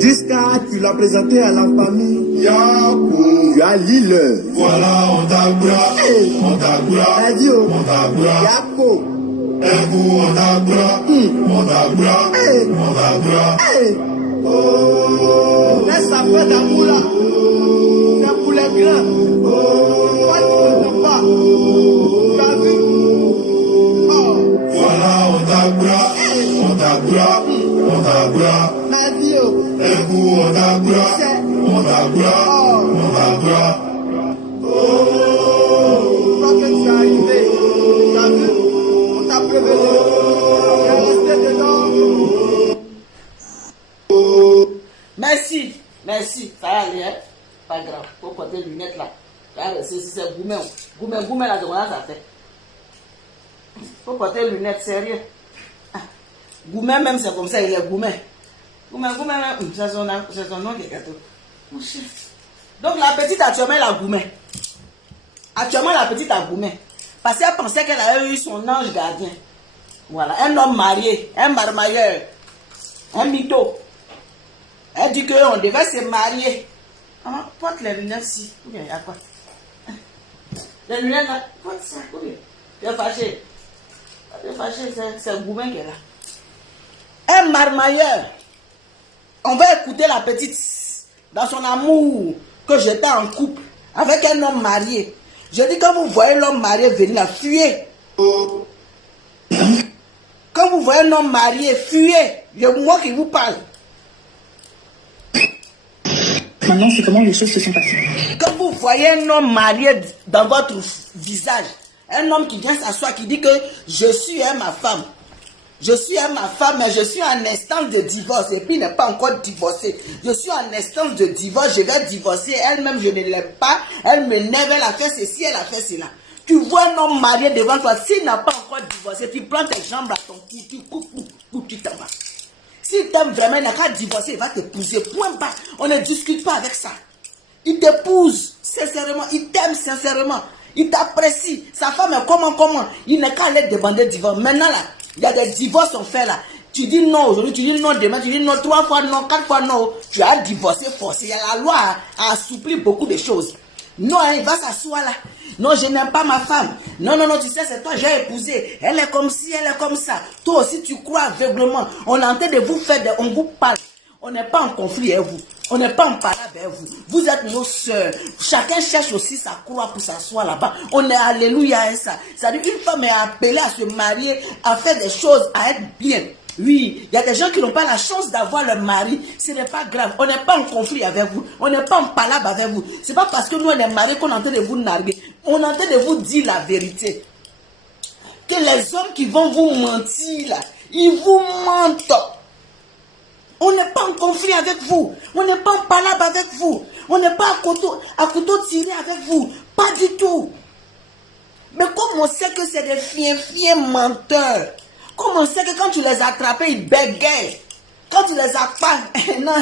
Jusqu'à tu l'as présenté à la famille. Yako, tu as Lille. Voilà, on t'agra, on t'agra. Radio, on t'agra. Yako. On t'agra, on t'agra, on t'agra. Oh, laisse ça faire d'amour là. C'est pour les grands. Oh, toi tu ne peux pas. Tu as vu? Oh. Voilà, on t'agra, on t'agra, on t'agra. Ma vie, on t'agra, on t'agra, on t'agra. Oh, toi que tu as arrivé. Tu as vu? On t'a prévenu. Tu es resté dedans. Merci, ça va aller, hein? Pas grave, faut porter les lunettes là. C'est gourmet là, comment ça fait? Faut porter les lunettes, sérieux. Gourmet même, c'est comme ça, il est gourmet. C'est son nom qui est gâteau. Donc la petite actuellement elle a gourmet. Actuellement la petite a gourmet. Parce qu'elle pensait qu'elle avait eu son ange gardien. Voilà, un homme marié, un marmailleur, un mytho. Elle dit qu'on devait se marier. Ah, porte les lunettes ici. Il y a quoi? Les lunettes là, porte ça. Tu es fâché. Tu es fâché, c'est gourmet qui est là. Un marmailleur. On va écouter la petite dans son amour que j'étais en couple avec un homme marié. Je dis quand vous voyez l'homme marié venir là, fuyez. Quand vous voyez un homme marié, fuyez. C'est moi qui vous parle. Maintenant, c'est comment les choses se sont passées. Quand vous voyez un homme marié dans votre visage, un homme qui vient s'asseoir, qui dit que je suis ma femme. Je suis ma femme, mais je suis en instance de divorce. Et puis, il n'est pas encore divorcé. Je suis en instance de divorce. Je vais divorcer. Elle-même, je ne l'aime pas. Elle m'énerve. Elle a fait ceci, elle a fait cela. Tu vois un homme marié devant toi. S'il n'a pas encore divorcé, tu prends tes jambes à ton cou. Tu coupes, tu t'en vas. S'il t'aime vraiment, il n'a qu'à divorcer. Il va t'épouser. Point bas. On ne discute pas avec ça. Il t'épouse sincèrement. Il t'aime sincèrement. Il t'apprécie. Sa femme est comment. Il n'est qu'à aller demander divorce. Maintenant, là. Il y a des divorces on fait là. Tu dis non aujourd'hui, tu dis non demain, tu dis non 3 fois non, 4 fois non. Tu as divorcé forcé. La loi a assoupli beaucoup de choses. Non, il va s'asseoir là. Non, je n'aime pas ma femme. Non, tu sais, c'est toi, j'ai épousé. Elle est comme ci, elle est comme ça. Toi aussi, tu crois aveuglement. On est en train de vous faire, on vous parle. On n'est pas en conflit avec vous. On n'est pas en parade avec vous. Vous êtes nos sœurs. Chacun cherche aussi sa croix pour s'asseoir là-bas. On est alléluia à ça. C'est-à-dire qu'une femme est appelée à se marier, à faire des choses, à être bien. Oui, il y a des gens qui n'ont pas la chance d'avoir leur mari. Ce n'est pas grave. On n'est pas en conflit avec vous. On n'est pas en palabre avec vous. Ce n'est pas parce que nous, on est mariés qu'on est en train de vous narguer. On est en train de vous dire la vérité. Que les hommes qui vont vous mentir là, ils vous mentent. On n'est pas en conflit avec vous. On n'est pas en palabre avec vous. On n'est pas à couteau tiré avec vous. Pas du tout. Mais comme on sait que c'est des fiens menteurs, comme on sait que quand tu les attrapes, ils bégayent. Quand tu les appelles, non,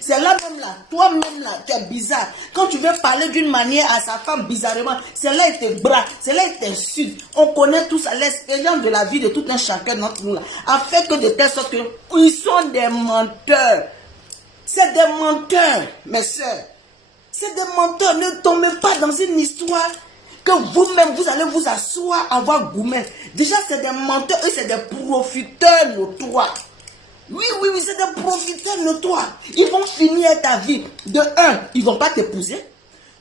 c'est là-même là, toi-même là, tu es bizarre. Quand tu veux parler d'une manière à sa femme bizarrement, c'est là il te braque, c'est là il t'insulte. On connaît tous l'expérience de la vie de tout un chacun d'entre nous là, a fait que de telle sorte que ils sont des menteurs. C'est des menteurs, mes soeurs. C'est des menteurs. Ne tombez pas dans une histoire que vous-même, vous allez vous asseoir, avoir gourmet. Déjà, c'est des menteurs, eux, c'est des profiteurs notoires. Oui, c'est des profiteurs notoires. Ils vont finir ta vie. De 1, ils ne vont pas t'épouser.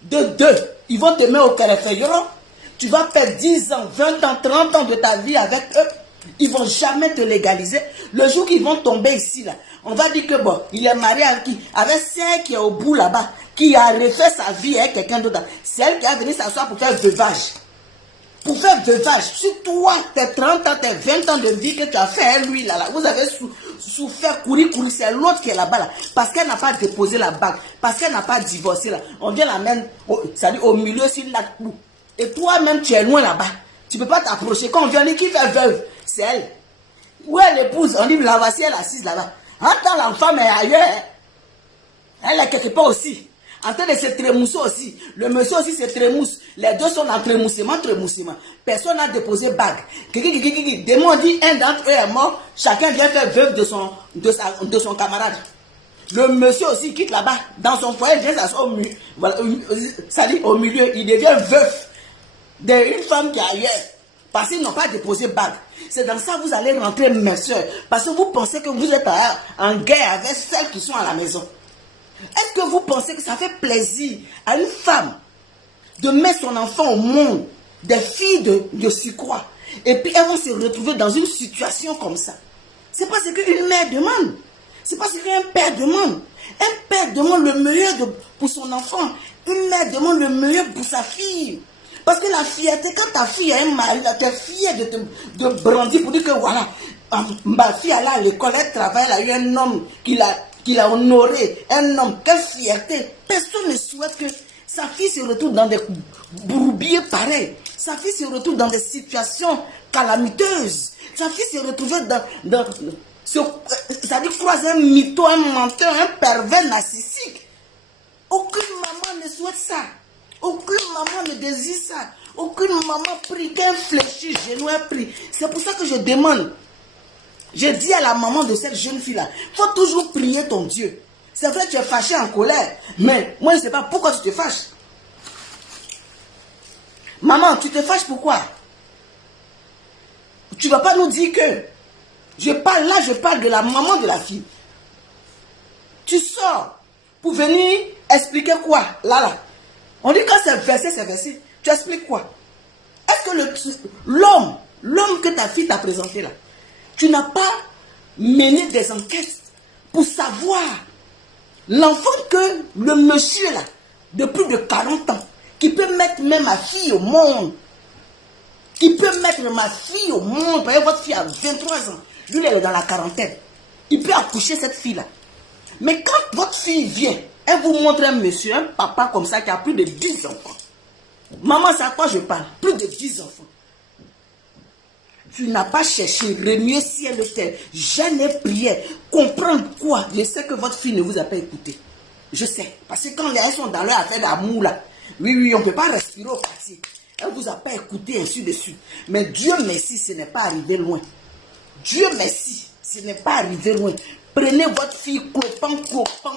De 2, ils vont te mettre au caractère. Tu vas perdre 10 ans, 20 ans, 30 ans de ta vie avec eux. Ils ne vont jamais te légaliser. Le jour qu'ils vont tomber ici, là, on va dire que bon, il est marié avec qui? Avec celle qui est au bout là-bas, qui a refait sa vie avec quelqu'un d'autre. C'est elle qui a venu s'asseoir pour faire veuvage. Pour faire veuvage, sur toi, tes 30 ans, tes 20 ans de vie que tu as fait, lui, là, vous avez souffert, courir, c'est l'autre qui est là-bas, là, parce qu'elle n'a pas déposé la bague, parce qu'elle n'a pas divorcé, là. On vient la mettre, c'est-à-dire au milieu, sur la clou. Et toi-même, tu es loin là-bas. Tu ne peux pas t'approcher. Quand on vient dire qui fait veuve, c'est elle. Où est l'épouse? On dit, la voici, elle est assise là-bas. Attends, la femme est ailleurs. Elle est quelque part aussi. En train de se trémousser aussi. Le monsieur aussi se trémousse. Les deux sont en trémoussement. Personne n'a déposé bague. Demain, on dit, un d'entre eux est mort. Chacun vient faire veuve de son camarade. Le monsieur aussi quitte là-bas. Dans son foyer, il vient s'asseoir au milieu. Voilà, ça dit au milieu. Il devient veuf d'une femme qui est ailleurs. Parce qu'ils n'ont pas déposé bague. C'est dans ça que vous allez rentrer, mes soeurs. Parce que vous pensez que vous êtes en guerre avec celles qui sont à la maison. Est-ce que vous pensez que ça fait plaisir à une femme de mettre son enfant au monde, des filles de surcroît, et puis elles vont se retrouver dans une situation comme ça? C'est pas ce qu'une mère demande. C'est pas ce qu'un père demande. Un père demande le meilleur pour son enfant. Une mère demande le meilleur pour sa fille. Parce que la fierté, quand ta fille a un mari, tu es fière de brandir pour dire que voilà, ma fille elle est à l'école, elle travaille, elle a eu un homme qui l'a honoré, un homme, quelle fierté. Personne ne souhaite que sa fille se retrouve dans des bourbiers pareils. Sa fille se retrouve dans des situations calamiteuses. Sa fille se retrouve C'est-à-dire croiser un mytho, un menteur, un pervers narcissique. Aucune maman ne souhaite ça. Aucune maman ne désire ça. Aucune maman prie qu'un fléchit, genou est pris. C'est pour ça que je demande. Je dis à la maman de cette jeune fille-là, il faut toujours prier ton Dieu. C'est vrai que tu es fâché, en colère. Mais moi, je ne sais pas pourquoi tu te fâches. Maman, tu te fâches pourquoi? Tu ne vas pas nous dire que... je parle de la maman de la fille. Tu sors pour venir expliquer quoi? Là. On dit quand c'est versé, c'est versé. Tu expliques quoi? Est-ce que l'homme que ta fille t'a présenté là, tu n'as pas mené des enquêtes pour savoir l'enfant que le monsieur là, de plus de 40 ans, qui peut mettre même ma fille au monde, voyez, votre fille a 23 ans, lui elle est dans la quarantaine, il peut accoucher cette fille là. Mais quand votre fille vient, elle vous montre un monsieur, un papa comme ça qui a plus de 10 enfants. Maman, c'est à quoi je parle? Plus de 10 enfants. Tu n'as pas cherché, remuer ciel et terre, jamais prié, comprendre quoi? Je sais que votre fille ne vous a pas écouté. Je sais. Parce que quand les gens sont dans leur affaire d'amour là, oui, on ne peut pas respirer au quartier. Elle ne vous a pas écouté, ainsi de suite. Mais Dieu merci, ce n'est pas arrivé loin. Dieu merci, ce n'est pas arrivé loin. Prenez votre fille, clopant,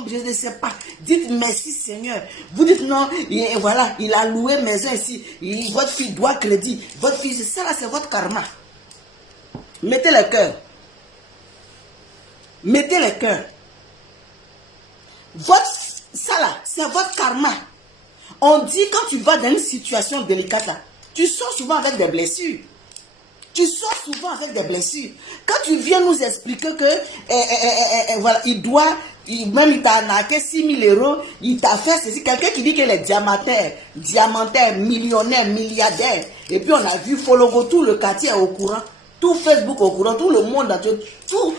je ne sais pas. Dites merci Seigneur. Vous dites non, et voilà, il a loué maison ici. Votre fille doit crédit. Votre fille, c'est ça là, c'est votre karma. Mettez le cœur. Mettez le cœur. Ça là, c'est votre karma. On dit quand tu vas dans une situation délicate là, tu sors souvent avec des blessures. Quand tu viens nous expliquer que voilà, il t'a arnaqué 6 000 €, il t'a fait ceci. Quelqu'un qui dit qu'il est diamantaire, millionnaire, milliardaire. Et puis on a vu Fologo, tout le quartier est au courant, tout Facebook au courant, tout le monde entier, tout,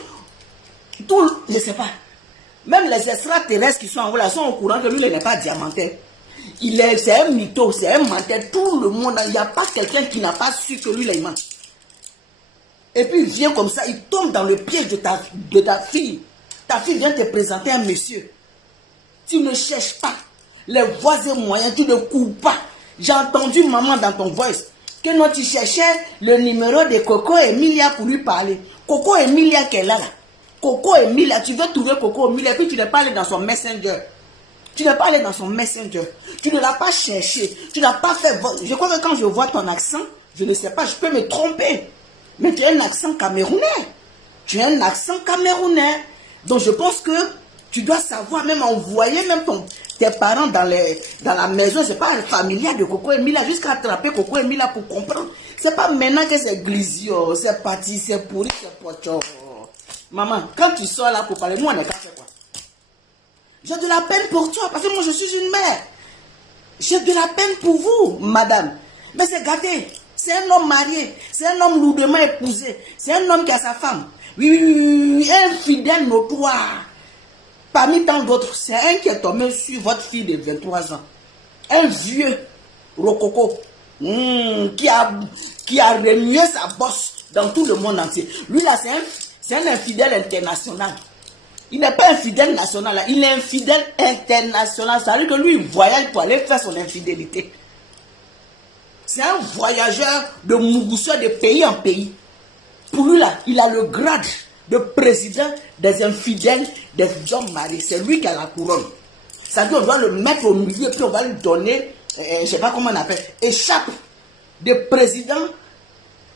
je sais pas. Même les extraterrestres qui sont en relation sont au courant que lui il n'est pas diamantaire. C'est un mytho, c'est un menteur. Tout le monde, il n'y a pas quelqu'un qui n'a pas su que lui il est menteur. Et puis il vient comme ça, il tombe dans le piège de ta fille. Ta fille vient te présenter un monsieur. Tu ne cherches pas les voies et moyens, tu ne cours pas. J'ai entendu maman dans ton voice que non, tu cherchais le numéro de Coco Emilia pour lui parler. Coco Emilia qui est là. Coco Emilia, tu veux trouver Coco Emilia, puis tu n'es pas allé dans son messenger. Tu ne l'as pas cherché. Tu n'as pas fait... Je crois que quand je vois ton accent, je ne sais pas, je peux me tromper. Mais tu as un accent camerounais. Donc je pense que tu dois savoir, même envoyer même tes parents dans la maison, c'est pas familial de Coco Emilia, jusqu'à attraper Coco Emilia pour comprendre. C'est pas maintenant que c'est glisio, c'est parti, c'est pourri, c'est pocho. Maman, quand tu sors là pour parler, moi on est fait quoi? J'ai de la peine pour toi, parce que moi je suis une mère. J'ai de la peine pour vous, madame. Mais c'est gâté. C'est un homme marié, c'est un homme lourdement épousé, c'est un homme qui a sa femme. Oui, un fidèle notoire. Parmi tant d'autres, c'est un qui est tombé sur votre fille de 23 ans. Un vieux rococo qui a remué sa bosse dans tout le monde entier. Lui là, c'est un infidèle international. Il n'est pas infidèle national, là. Il est infidèle international. Ça veut dire que lui, il voyage pour aller faire son infidélité. C'est un voyageur de mougousseur de pays en pays. Pour lui, là, il a le grade de président des infidèles, des hommes mariés. C'est lui qui a la couronne. Ça veut dire qu'on doit le mettre au milieu, puis on va lui donner, je ne sais pas comment on appelle, échappe de président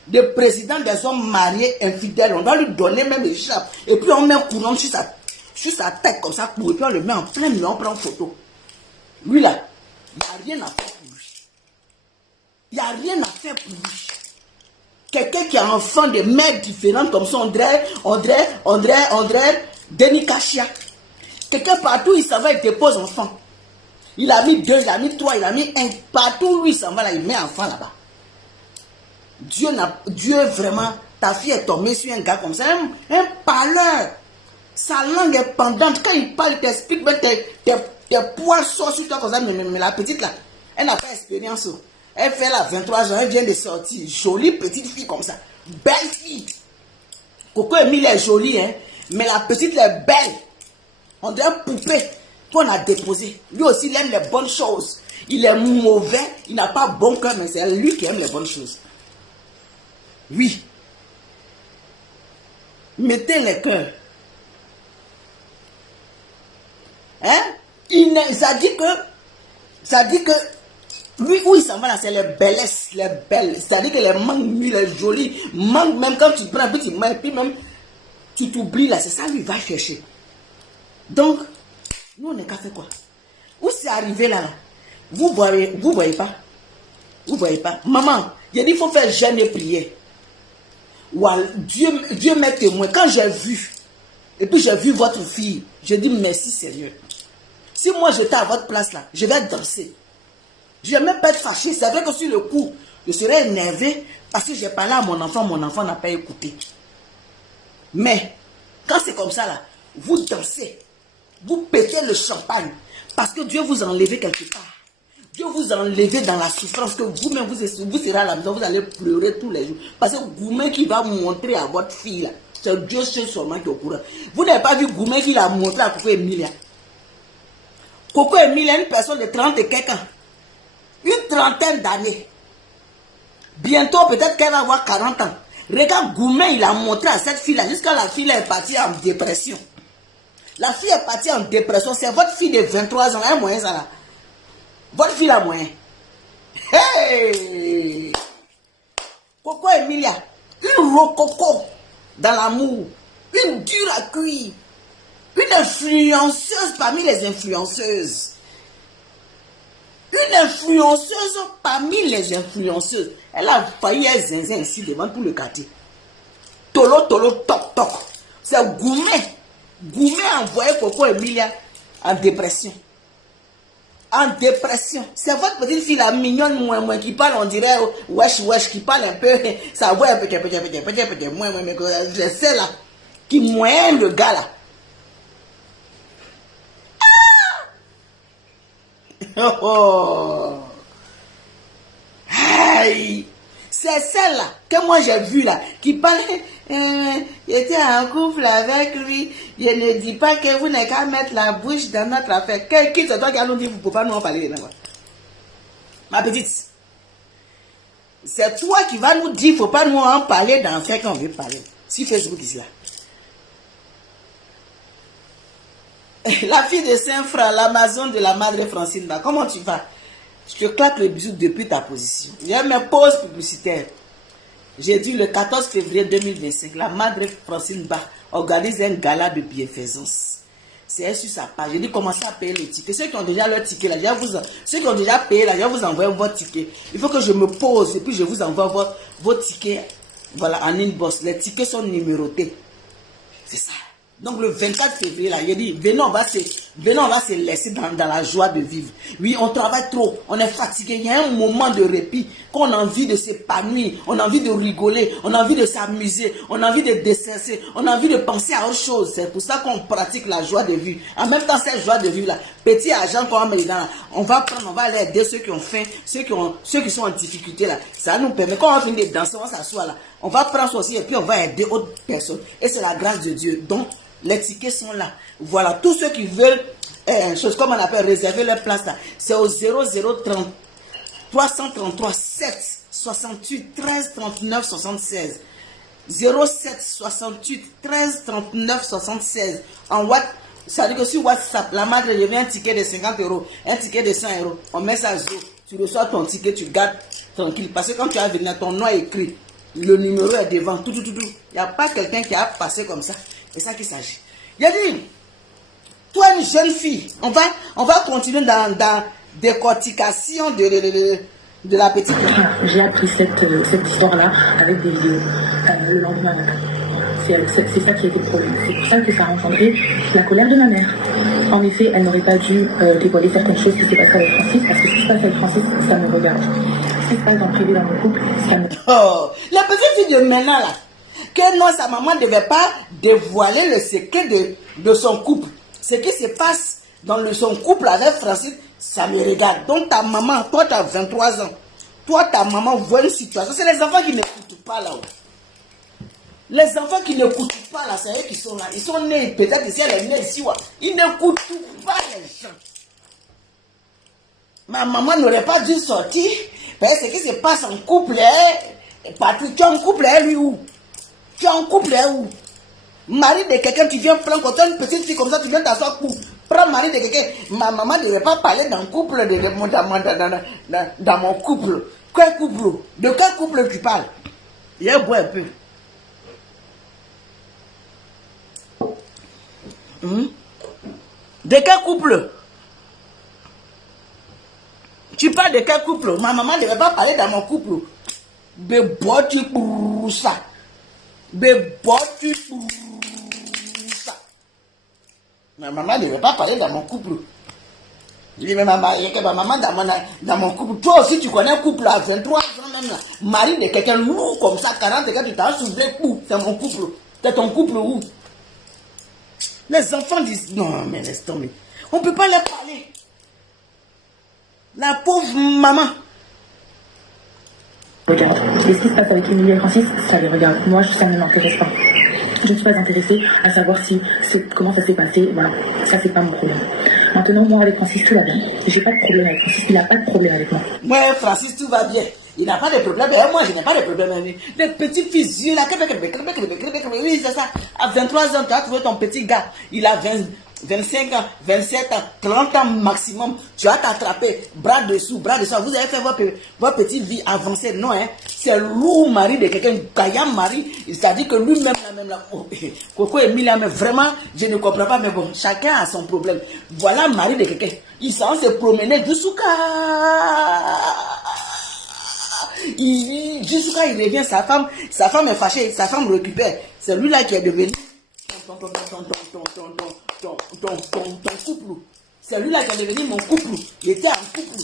des hommes mariés infidèles. On doit lui donner même échappe. Et puis on met un couronne sur sa tête comme ça, et puis on le met en plein milieu, on prend une photo. Lui, là, il n'y a rien à faire pour lui. Il n'y a rien à faire pour lui. Quelqu'un qui a un enfant de mères différentes comme ça, André, Denis Kachia. Quelqu'un partout, il s'en va, il dépose enfant. Il a mis 2, il a mis 3, il a mis 1. Partout, lui, il s'en va là, il met enfant là-bas. Dieu vraiment, ta fille est tombée sur un gars comme ça, un parleur. Sa langue est pendante. Quand il parle, il t'explique, tes poils sortent sur toi comme ça, mais la petite là, elle n'a pas d'expérience. Elle fait là 23 ans, elle vient de sortir. Jolie petite fille comme ça. Belle fille. Coco Emile est jolie, hein, mais la petite est belle. On dirait une poupée qu'on a déposée. Lui aussi, il aime les bonnes choses. Il est mauvais, il n'a pas bon cœur, mais c'est lui qui aime les bonnes choses. Oui. Mettez les cœurs. Hein? Ça dit que lui où il s'en va là, c'est les bellesses, les belles. C'est-à-dire que les mangues, les jolies mangues, même quand tu prends un petit main, et puis même tu t'oublies là, c'est ça lui va chercher. Donc, nous on est qu'à faire quoi? Où c'est arrivé là? Vous voyez pas? Vous voyez pas? Maman, il dit il faut faire jeûne et prier. Wow, Dieu m'est témoin. Quand j'ai vu, et puis j'ai vu votre fille, j'ai dit merci Seigneur. Si moi j'étais à votre place là, je vais danser. Je ne vais même pas être fâché. C'est vrai que sur le coup, je serais énervé parce que j'ai parlé à mon enfant n'a pas écouté. Mais, quand c'est comme ça là, vous dansez, vous pétez le champagne parce que Dieu vous a enlevé quelque part. Dieu vous a enlevé dans la souffrance que vous-même vous serez à la maison, vous allez pleurer tous les jours. Parce que Goumé qui va montrer à votre fille là, c'est Dieu seul seulement qui est au courant. Vous n'avez pas vu Goumé qui l'a montré à Coco Emilia. Coco Emilia est une personne de 30 et quelques ans. Une trentaine d'années. Bientôt, peut-être qu'elle va avoir 40 ans. Regarde, Goumé, il a montré à cette fille-là, jusqu'à la fille est partie en dépression. La fille est partie en dépression. C'est votre fille de 23 ans, elle a un moyen, ça là. Votre fille a moyen. Hey! Coco Emilia, une rococo dans l'amour, une dure à cuire, une influenceuse parmi les influenceuses. Une influenceuse parmi les influenceuses. Elle a failli être zinzin ici devant tout le quartier. Tolo, tolo, toc, toc. C'est Goumé. Goumé a envoyé Coco Emilia en dépression. En dépression. C'est votre petite fille la mignonne, moins, qui parle, on dirait, wesh, qui parle un peu, ça voit un peu, moins, mais je sais là, qui moyen le gars là. Oh. Aïe. C'est celle-là que moi j'ai vue là, qui parlait, j'étais en couple avec lui, je ne dis pas que vous n'avez qu'à mettre la bouche dans notre affaire. Qui c'est toi qui a nous dit, vous ne pouvez pas nous en parler là. Ma petite, c'est toi qui vas nous dire, il ne faut pas nous en parler dans l'affaire qu'on veut parler. Sur Facebook ici là. La fille de Saint-Franc, l'Amazon de la Madre Francine, là, comment tu vas? Je te claque le bisou depuis ta position. J'ai mes pauses publicitaires. J'ai dit le 14 février 2025, la Madre Francine Ba organise un gala de bienfaisance. C'est sur sa page. J'ai dit commencez à payer les tickets. Ceux qui ont déjà leur ticket, là, ceux qui ont déjà payé, là, je vais vous envoyer votre ticket. Il faut que je me pose et puis je vous envoie vos tickets, voilà, en inbox. Les tickets sont numérotés. C'est ça. Donc le 24 février, là, il dit, venons, on va se laisser dans la joie de vivre. Oui, on travaille trop, on est fatigué, il y a un moment de répit, qu'on a envie de s'épanouir, on a envie de rigoler, on a envie de s'amuser, on a envie de déstresser, on a envie de penser à autre chose. C'est pour ça qu'on pratique la joie de vivre. En même temps, cette joie de vivre là, petit argent qu'on va mettre dedans, on va prendre, on va aller aider ceux qui ont faim, ceux qui sont en difficulté là. Ça nous permet, quand on finit de danser, on s'assoit là, on va prendre ça aussi et puis on va aider d'autres personnes. Et c'est la grâce de Dieu. Donc, les tickets sont là. Voilà, tous ceux qui veulent, chose comme on appelle, réserver leur place là, c'est au 0030 333 7 68 13 39 76. 07 68 13 39 76. En WhatsApp, ça veut dire que sur WhatsApp, la madre revient un ticket de 50 €, un ticket de 100 €. On met ça à jour. Tu reçois ton ticket, tu gardes tranquille. Parce que quand tu vas venir, ton nom est écrit. Le numéro est devant. Tout. Il n'y a pas quelqu'un qui a passé comme ça. C'est ça qu'il s'agit. Il a dit, toi une jeune fille, on va continuer dans décortication de la petite. J'ai appris cette histoire-là avec des vidéos le lendemain matin. C'est ça qui a été le problème. C'est pour ça que ça a engendré la colère de ma mère. En effet, elle n'aurait pas dû dévoiler certaines choses qui s'est passées avec Francis, parce que ce qui se passe avec Francis, ça me regarde. Ce qui se passe dans le privé dans mon couple, ça me... Oh, la petite fille de maintenant là, que non, sa maman ne devait pas dévoiler le secret de son couple. Ce qui se passe dans son couple avec Francis, ça me regarde. Donc ta maman, toi tu as 23 ans, toi ta maman voit une situation. C'est les enfants qui n'écoutent pas là-haut. Les enfants qui n'écoutent pas là, c'est eux qui sont là. Ils sont nés, peut-être si elle est née ici, ouais. Ils n'écoutent pas les gens. Ma maman n'aurait pas dû sortir. Parce que ce qui se passe en couple, Patrick, tu es en couple, lui où? Tu es en couple, où? Mari de quelqu'un, tu viens prendre, quand tu as une petite fille comme ça, tu viens t'asseoir pour prendre mari de quelqu'un. Ma maman ne devait pas parler d'un couple, dans mon couple. Quel couple? De quel couple tu parles? Il y a bois un peu. De quel couple? Tu parles de quel couple? Ma maman ne devait pas parler dans mon couple. Bebotu pour ça. Bebotu pour ça. Ma maman ne devait pas parler dans mon couple. Je dis, mais ma maman dans mon couple. Toi aussi, tu connais un couple à 23 ans même là. Mari de quelqu'un lourd comme ça, 40 ans, tu t'as soulevé où? C'est mon couple. C'est ton couple où? Les enfants disent, non, mais laisse tomber. On ne peut pas leur parler. La pauvre maman. Regarde, et ce qui se passe avec Émilie et Francis, ça les regarde. Moi, ça ne m'intéresse pas. Je ne suis pas intéressée à savoir comment ça s'est passé. Voilà, ça c'est pas mon problème. Maintenant, moi avec Francis, tout va bien. J'ai pas de problème avec Francis, il n'a pas de problème avec moi. Moi, Francis, tout va bien. Il n'a pas de problème. Et moi, je n'ai pas de problème avec lui. Les petits fils yeux là, oui, c'est ça. À 23 ans, tu as trouvé ton petit gars. Il a 25 ans, 27 ans, 30 ans maximum. Tu vas t'attraper, bras dessous, bras dessous. Vous avez fait votre petite vie avancée. Non, hein. C'est lourd mari de quelqu'un, gaillant mari. C'est-à-dire que lui-même, Coco et Emilia, mais vraiment, je ne comprends pas. Mais bon, chacun a son problème. Voilà mari de quelqu'un. Il s'en se promener jusqu'à Jusqu'à il revient, sa femme est fâchée, sa femme le récupère. C'est lui là qui est devenu ton couple. C'est lui là qui est devenu mon couple. Il était en couple.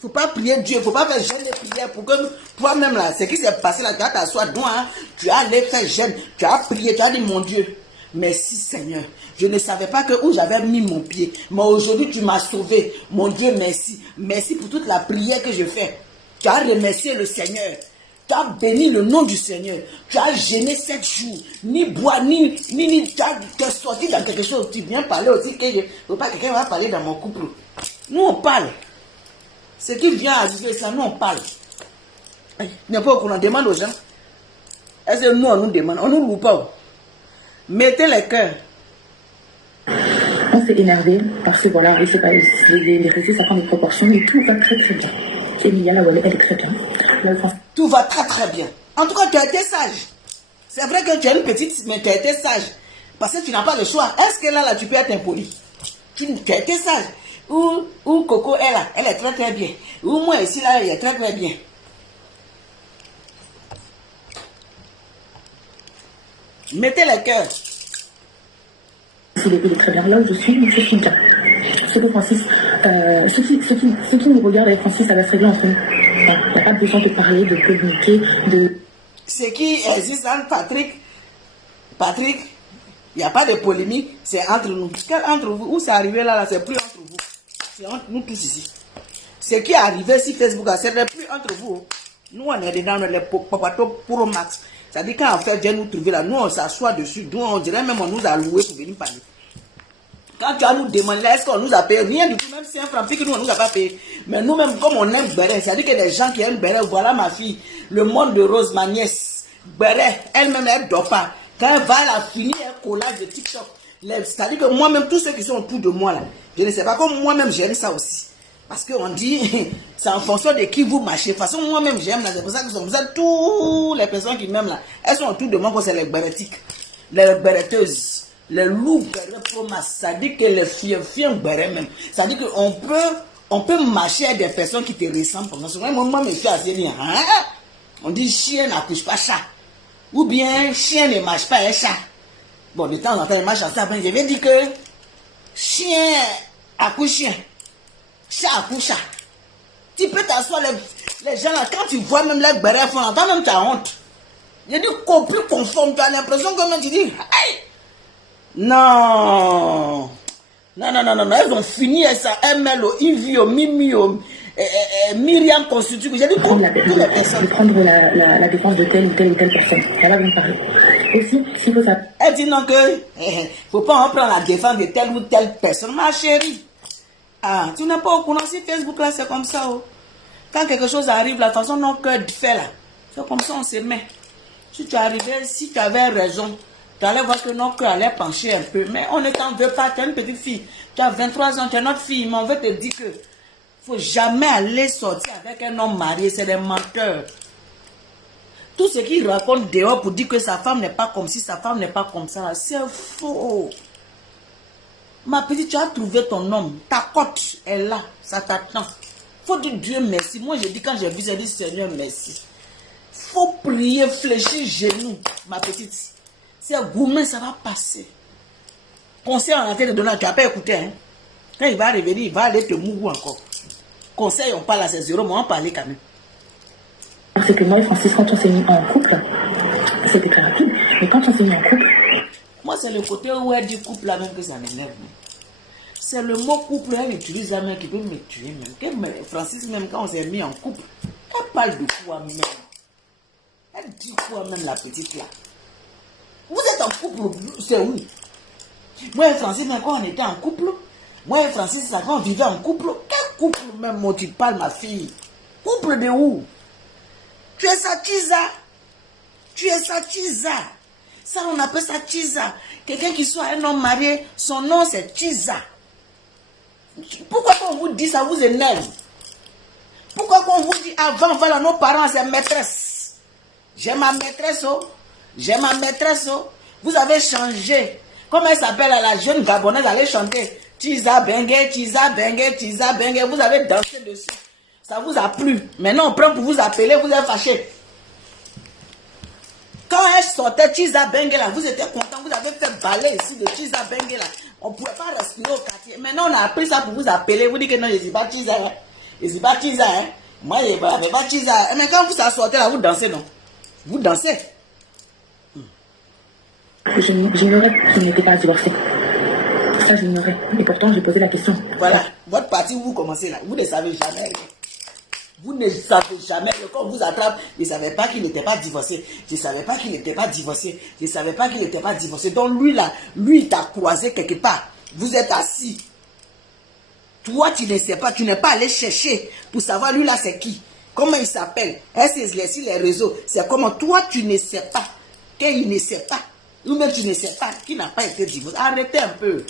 Faut pas prier Dieu, faut pas faire jeûne de prière pour que toi-même là, ce qui s'est passé là, tu as t'asseoir, hein, tu as allé faire jeûne, tu as prié, tu as dit mon Dieu. Merci Seigneur. Je ne savais pas que où j'avais mis mon pied. Mais aujourd'hui tu m'as sauvé. Mon Dieu, merci. Merci pour toute la prière que je fais. Tu as remercié le Seigneur. Tu as béni le nom du Seigneur. Tu as jeûné 7 jours. Ni bois, ni tu as sorti dans quelque chose. Tu viens parler aussi que je ne veux pas que quelqu'un va parler dans mon couple. Nous on parle. Ce qui vient arriver, ça, nous on parle. N'importe quoi, on demande aux gens. Est-ce que nous on nous demande? On ne nous loue pas. Mettez les cœurs. On s'est énervé parce que voilà, je sais pas, les récits ça prend des proportions, mais tout va très très bien. Emilia, elle est très bien. Tout va très très bien. En tout cas, tu as été sage. C'est vrai que tu es une petite, mais tu as été sage. Parce que tu n'as pas le choix. Est-ce que là, tu peux être impoli? Tu as été sage. Ou Coco est là, elle est très très bien. Ou moi ici là, elle est très très bien. Mettez les cœurs. Il est très bien là, je suis bien. C'est que Francis, ceux qui nous regardent avec Francis, ça va se régler entre nous. Il n'y a pas besoin de parler, de communiquer, de... Ce qui existe entre Patrick, il n'y a pas de polémique, c'est entre nous. Quel entre vous? Où c'est arrivé là, c'est plus entre vous. C'est entre nous tous ici. Ce qui est arrivé sur Facebook, c'est plus entre vous. Nous, on est dedans, les papatos pour max. C'est-à-dire quand on fait bien nous trouver là, nous on s'assoit dessus, nous on dirait même on nous a loué pour venir parler. Quand tu as nous demandé, est-ce qu'on nous a payé? Rien du tout, même si un franc que nous on nous a pas payé. Mais nous-mêmes, comme on aime Béret, c'est-à-dire que les gens qui aiment Béret, voilà ma fille, le monde de Rose, ma nièce, Béret, elle-même elle dort pas. Quand elle va, elle a fini un collage de TikTok. C'est-à-dire que moi-même, tous ceux qui sont autour de moi là, je ne sais pas comment moi-même j'aime ça aussi. Parce qu'on dit, c'est en fonction de qui vous marchez. De toute façon, moi-même, j'aime là. C'est pour ça que vous êtes toutes les personnes qui m'aiment là. Elles sont autour de moi, c'est les bérétiques, les béréteuses, les loups bérets promas. Ça dit que les fiens bérets même. Ça dit qu'on peut marcher avec des personnes qui te ressemblent. Moi, mes filles, elles disent, hein? On dit, chien n'accouche pas chat. Ou bien, chien ne marche pas un chat. Bon, de temps en temps, il marche en ça. Je vais dire que chien accouche chien. Chat accouche chat. Tu peux t'asseoir, les gens là, quand tu vois même les bérets font, entends même ta honte. Il y a du plus conforme, tu as l'impression que même tu dis, hey! Non, elles ont fini ça, MLO, Ivio, Mimio, Myriam constitue. J'ai dit prendre toutes les personnes. prendre la défense de telle ou telle personne. Elle va venir parler. Aussi, s'il faut ça. Elle dit non que faut pas en prendre la défense de telle ou telle personne. Ma chérie. Ah, tu n'es pas au courant si Facebook là, c'est comme ça. Oh. Quand quelque chose arrive, la façon dont cœur fait là, c'est comme ça on se met. Si tu arrivais, si tu avais raison, tu allais voir que notre cœur allait pencher un peu. Mais on ne t'en veut pas, tu es une petite fille. Tu as 23 ans, tu es notre fille, mais on veut te dire que faut jamais aller sortir avec un homme marié, c'est des menteurs. Tout ce qu'il raconte dehors pour dire que sa femme n'est pas comme ci, sa femme n'est pas comme ça, c'est faux. Ma petite, tu as trouvé ton homme, ta cote est là, ça t'attend. Faut dire Dieu merci. Moi je dis quand j'ai vu, j'ai dit Seigneur merci. Faut prier, fléchir genoux, ma petite. C'est un gourmet, ça va passer. Conseil en tête de Donald, tu n'as pas écouté, hein? Quand il va revenir, il va aller te mourir encore. Conseil, on parle à ses zéros, mais on parlait quand même. C'est que moi et Francis, quand on s'est mis en couple, c'était très rapide. Mais quand on s'est mis en couple, moi, c'est le côté où elle dit couple là même que ça m'énerve. C'est le mot couple, elle utilise la même qui peut me tuer même. Francis, même quand on s'est mis en couple, elle parle de quoi même? Elle dit quoi même la petite là? Vous êtes en couple, c'est où? Moi et Francis, même quand on était en couple, moi et Francis, ça quand on vivait en couple, quel couple même moi tu parles ma fille? Couple de où? Tu es sa tisa. Tu es sa tisa. Ça, on appelle ça Tisa. Quelqu'un qui soit un homme marié, son nom c'est Tisa. Pourquoi quand on vous dit ça vous énerve? Pourquoi quand on vous dit avant, voilà, nos parents c'est maîtresse. J'ai ma maîtresse, oh. J'ai ma maîtresse, oh. Vous avez changé. Comment elle s'appelle la jeune Gabonaise, allait chanter Tisa Bengue, Tisa Bengue, Tisa Bengue. Vous avez dansé dessus. Ça vous a plu. Maintenant on prend pour vous appeler, vous êtes fâché. Quand elle sortait Tisa Bengue là, vous étiez content, vous avez fait balai ici de Tisa Bengue là. On ne pouvait pas respirer au quartier. Maintenant, on a appris ça pour vous appeler. Vous dites que non, je ne suis pas Tisa. Hein. Je ne suis pas Tisa. Hein. Moi, je ne suis pas Tisa. Mais quand vous sortez là, vous dansez, non? Vous dansez. J'ignorais qu'il n'était pas divorcé. Ça, j'ignorais. Et pourtant, j'ai posé la question. Voilà. Votre partie où vous commencez là, vous ne savez jamais. Vous ne savez jamais. Quand on vous attrape, je ne savais pas qu'il n'était pas divorcé. Je ne savais pas qu'il n'était pas divorcé. Je ne savais pas qu'il n'était pas divorcé. Donc lui là, lui il t'a croisé quelque part. Vous êtes assis. Toi tu ne sais pas, tu n'es pas allé chercher pour savoir lui là c'est qui. Comment il s'appelle. Est-ce que sur les réseaux, c'est comment toi tu ne sais pas. Qu'il ne sait pas. Nous-mêmes tu ne sais pas qu'il n'a pas été divorcé. Arrêtez un peu.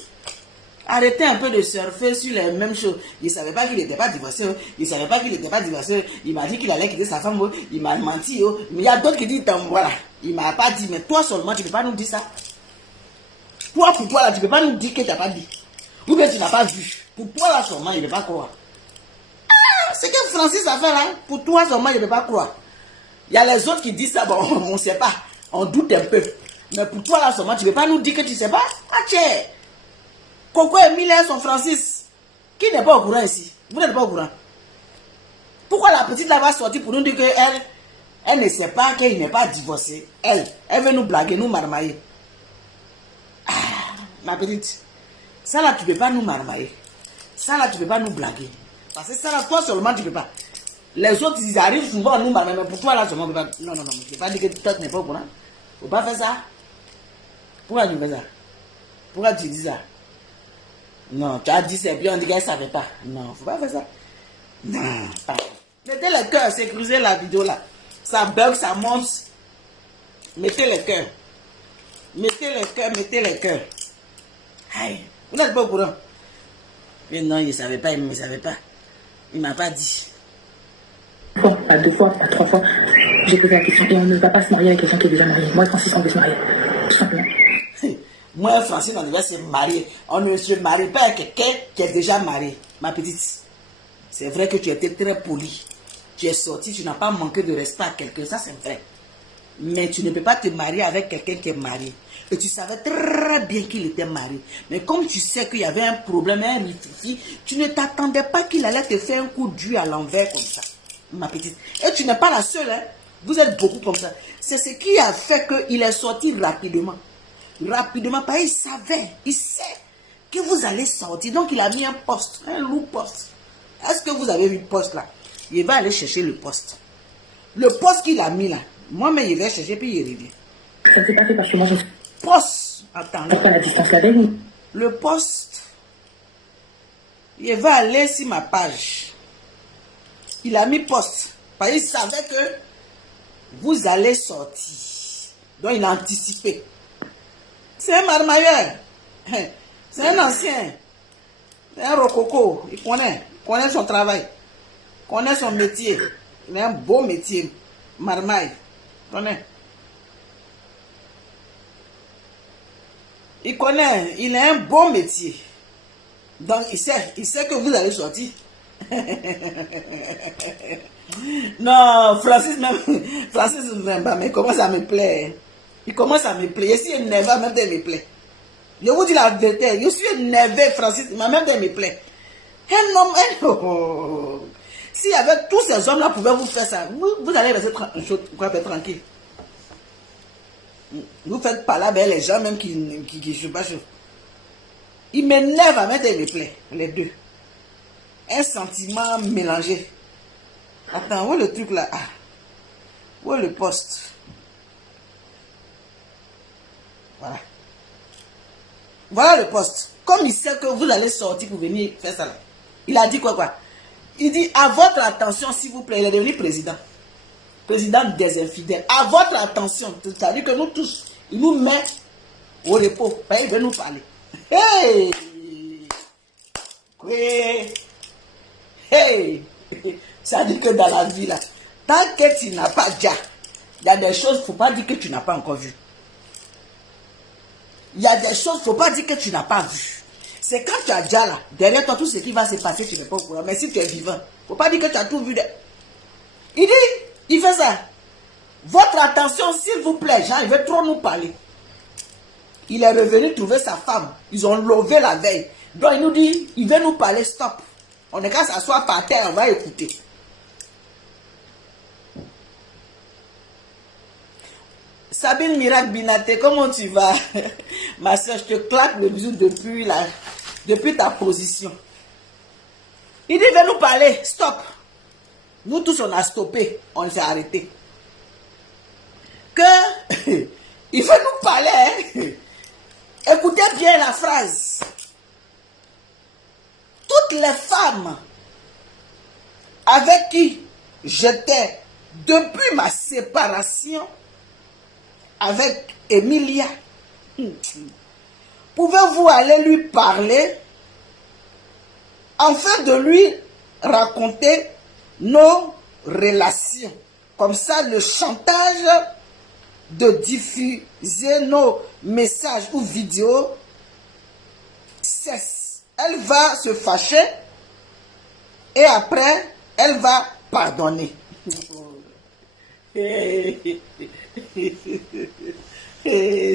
Arrêtez un peu de surfer sur les mêmes choses. Il ne savait pas qu'il n'était pas divorcé. Il ne savait pas qu'il n'était pas divorcé. Il m'a dit qu'il allait quitter sa femme. Il m'a menti. Mais il y a d'autres qui disent, voilà. Il ne m'a pas dit. Mais toi seulement, tu ne peux pas nous dire ça. Toi, pour toi, là, tu ne peux pas nous dire que tu n'as pas dit. Ou bien tu n'as pas vu. Pour toi, là, seulement, il ne peut pas croire. Ah, c'est que Francis a fait là. Pour toi seulement, il ne peut pas croire. Il y a les autres qui disent ça. Bon, on ne sait pas. On doute un peu. Mais pour toi, là, seulement, tu ne peux pas nous dire que tu ne sais pas. Ah, tiens. Coco et Mila sont Francis. Qui n'est pas au courant ici? Vous n'êtes pas au courant. Pourquoi la petite là va sortir pour nous dire qu'elle elle ne sait pas qu'elle n'est pas divorcée? Elle veut nous blaguer, nous marmailler. Ah, ma petite. Ça là, tu ne peux pas nous marmailler. Ça là, tu ne peux pas nous blaguer. Parce que ça là, toi seulement, tu ne peux pas. Les autres, ils arrivent souvent à nous marmailler. Mais pour toi là, seulement, tu ne peux pas. Non, non, non. Je ne peux pas dire que toi, tu n'es pas au courant. Il ne faut pas faire ça. Pourquoi tu fais ça? Pourquoi tu dis ça? Non, tu as dit c'est bien, on dit qu'elle ne savait pas. Non, il ne faut pas faire ça. Non, pas. Mettez le cœur, sécurisez la vidéo là. Ça bug, ça monte. Mettez le cœur. Mettez le cœur, mettez le cœur. Aïe, vous n'êtes pas au courant. Mais non, il ne savait pas, il ne savait pas. Il ne m'a pas dit. Bon, à 2 fois, à 3 fois, j'ai posé la question. Et on ne va pas se marier avec quelqu'un qui est déjà marié. Moi et Francis, on veut se marier. Tout simplement. Moi et Francis, on devait se marier. On ne se marie pas avec quelqu'un qui est déjà marié. Ma petite, c'est vrai que tu étais très poli. Tu es sorti, tu n'as pas manqué de respect à quelqu'un. Ça, c'est vrai. Mais tu ne peux pas te marier avec quelqu'un qui est marié. Et tu savais très bien qu'il était marié. Mais comme tu sais qu'il y avait un problème, un rififi, tu ne t'attendais pas qu'il allait te faire un coup dur à l'envers comme ça. Ma petite. Et tu n'es pas la seule. Hein? Vous êtes beaucoup comme ça. C'est ce qui a fait qu'il est sorti rapidement. Rapidement, parce qu'il savait, il sait que vous allez sortir. Donc il a mis un poste, un lourd poste. Est-ce que vous avez vu le poste là? Il va aller chercher le poste. Le poste qu'il a mis là, moi-même, il va chercher puis il revient. Ça ne s'est pas fait parce que moi, je Poste, attends. prends la distance avec vous. Le poste, il va aller sur ma page. Il a mis poste. Parce qu'il savait que vous allez sortir. Donc il a anticipé. C'est un marmailleur. C'est un ancien. C'est un rococo. Il connaît son travail. Il connaît son métier. Il a un beau métier. Marmaille. Il connaît. Il a un bon métier. Donc il sait que vous allez sortir. Non, Francis ne m'aime pas, mais il commence à me plaire. Il commence à me plaire. Je suis énervé, même de me plaire. Je vous dis la vérité, je suis énervé, Francis, même de me plaire. Un homme, si avec tous ces hommes-là pouvaient vous faire ça, vous allez rester tranquille. Vous faites pas là avec les gens même qui ne sont pas chauds. Il m'énerve à mettre mes plaies, les deux. Un sentiment mélangé. Attends, où est le truc là? Ah. Où est le poste? Voilà. Voilà le poste. Comme il sait que vous allez sortir pour venir faire ça là. Il a dit quoi? Il dit à votre attention s'il vous plaît. Il est devenu président. Président des infidèles. À votre attention. C'est-à-dire que nous tous, il nous met au repos. Il veut nous parler. Hey! Oui. Hey! Ça dit que dans la vie là, tant que tu n'as pas déjà, il y a des choses, il ne faut pas dire que tu n'as pas encore vu. Il y a des choses, il ne faut pas dire que tu n'as pas vu. C'est quand tu as déjà là, derrière toi, tout ce qui va se passer, tu n'es pas au courant. Mais si tu es vivant, il ne faut pas dire que tu as tout vu. Il dit, il fait ça. Votre attention, s'il vous plaît, Jean, il veut trop nous parler. Il est revenu trouver sa femme. Ils ont levé la veille. Donc il nous dit, il veut nous parler, stop. On est qu'à s'asseoir par terre, on va écouter. Sabine Miracle Binaté, comment tu vas? Ma soeur, je te claque le bisou depuis ta position. Il dit, viens nous parler, stop. Nous tous, on a stoppé, on s'est arrêté. Que, il veut nous parler, hein? Écoutez bien la phrase. Toutes les femmes avec qui j'étais depuis ma séparation avec Emilia, pouvez-vous aller lui parler afin de lui raconter nos relations? Comme ça, le chantage de diffuser nos messages ou vidéos cesse. Elle va se fâcher et après, elle va pardonner.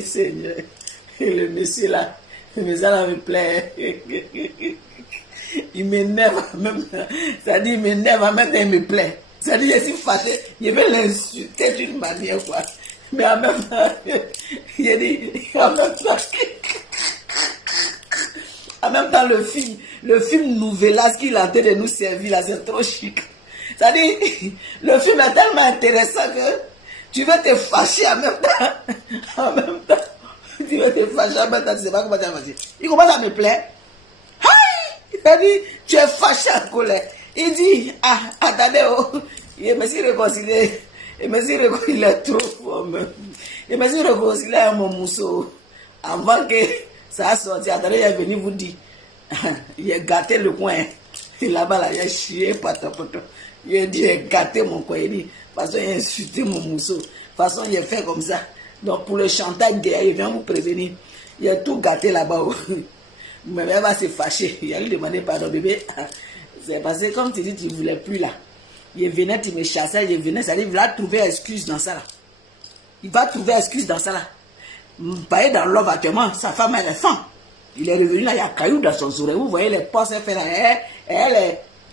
Seigneur, le monsieur là me plaît. Il m'énerve même. Ça dit, il m'énerve même il me plaît. Ça dit, je suis fâché. Je vais l'insulter d'une manière quoi. Mais en même temps, il dit, en même temps, le film Nouvelas qu'il a en train de nous servir là, c'est trop chic. C'est-à-dire, le film est tellement intéressant que tu veux te fâcher en même temps. En même temps, tu veux te fâcher en même temps, tu ne sais pas comment tu vas fâcher. Il commence à me plaire. Il a dit, tu es fâché en colère. Il dit, ah, attendez, oh, je me suis réconcilié. Je me suis réconcilié trop fort même. Je me suis réconcilié à mon mousseau. Avant que ça a sorti, attendez, il est venu vous dire, il a gâté le coin. Là-bas, là, il a chié, patapoto. Il a dit, il a gâté mon coin. Il dit, de toute façon, il a insulté mon mousseau. De toute façon, il a fait comme ça. Donc, pour le chantage, il vient vous prévenir. Il a tout gâté là-bas. Mais elle va se fâcher. Il a lui demandé pardon, bébé. C'est parce que comme tu dis, tu ne voulais plus là. Il venait, tu me chassais, il venait, ça dit, il va trouver excuse dans ça là. Il va trouver excuse dans ça là. Pas dans l'homme actuellement, sa femme elle est femme. Il est revenu là, il y a caillou dans son oreille. Vous voyez les postes, elle fait là,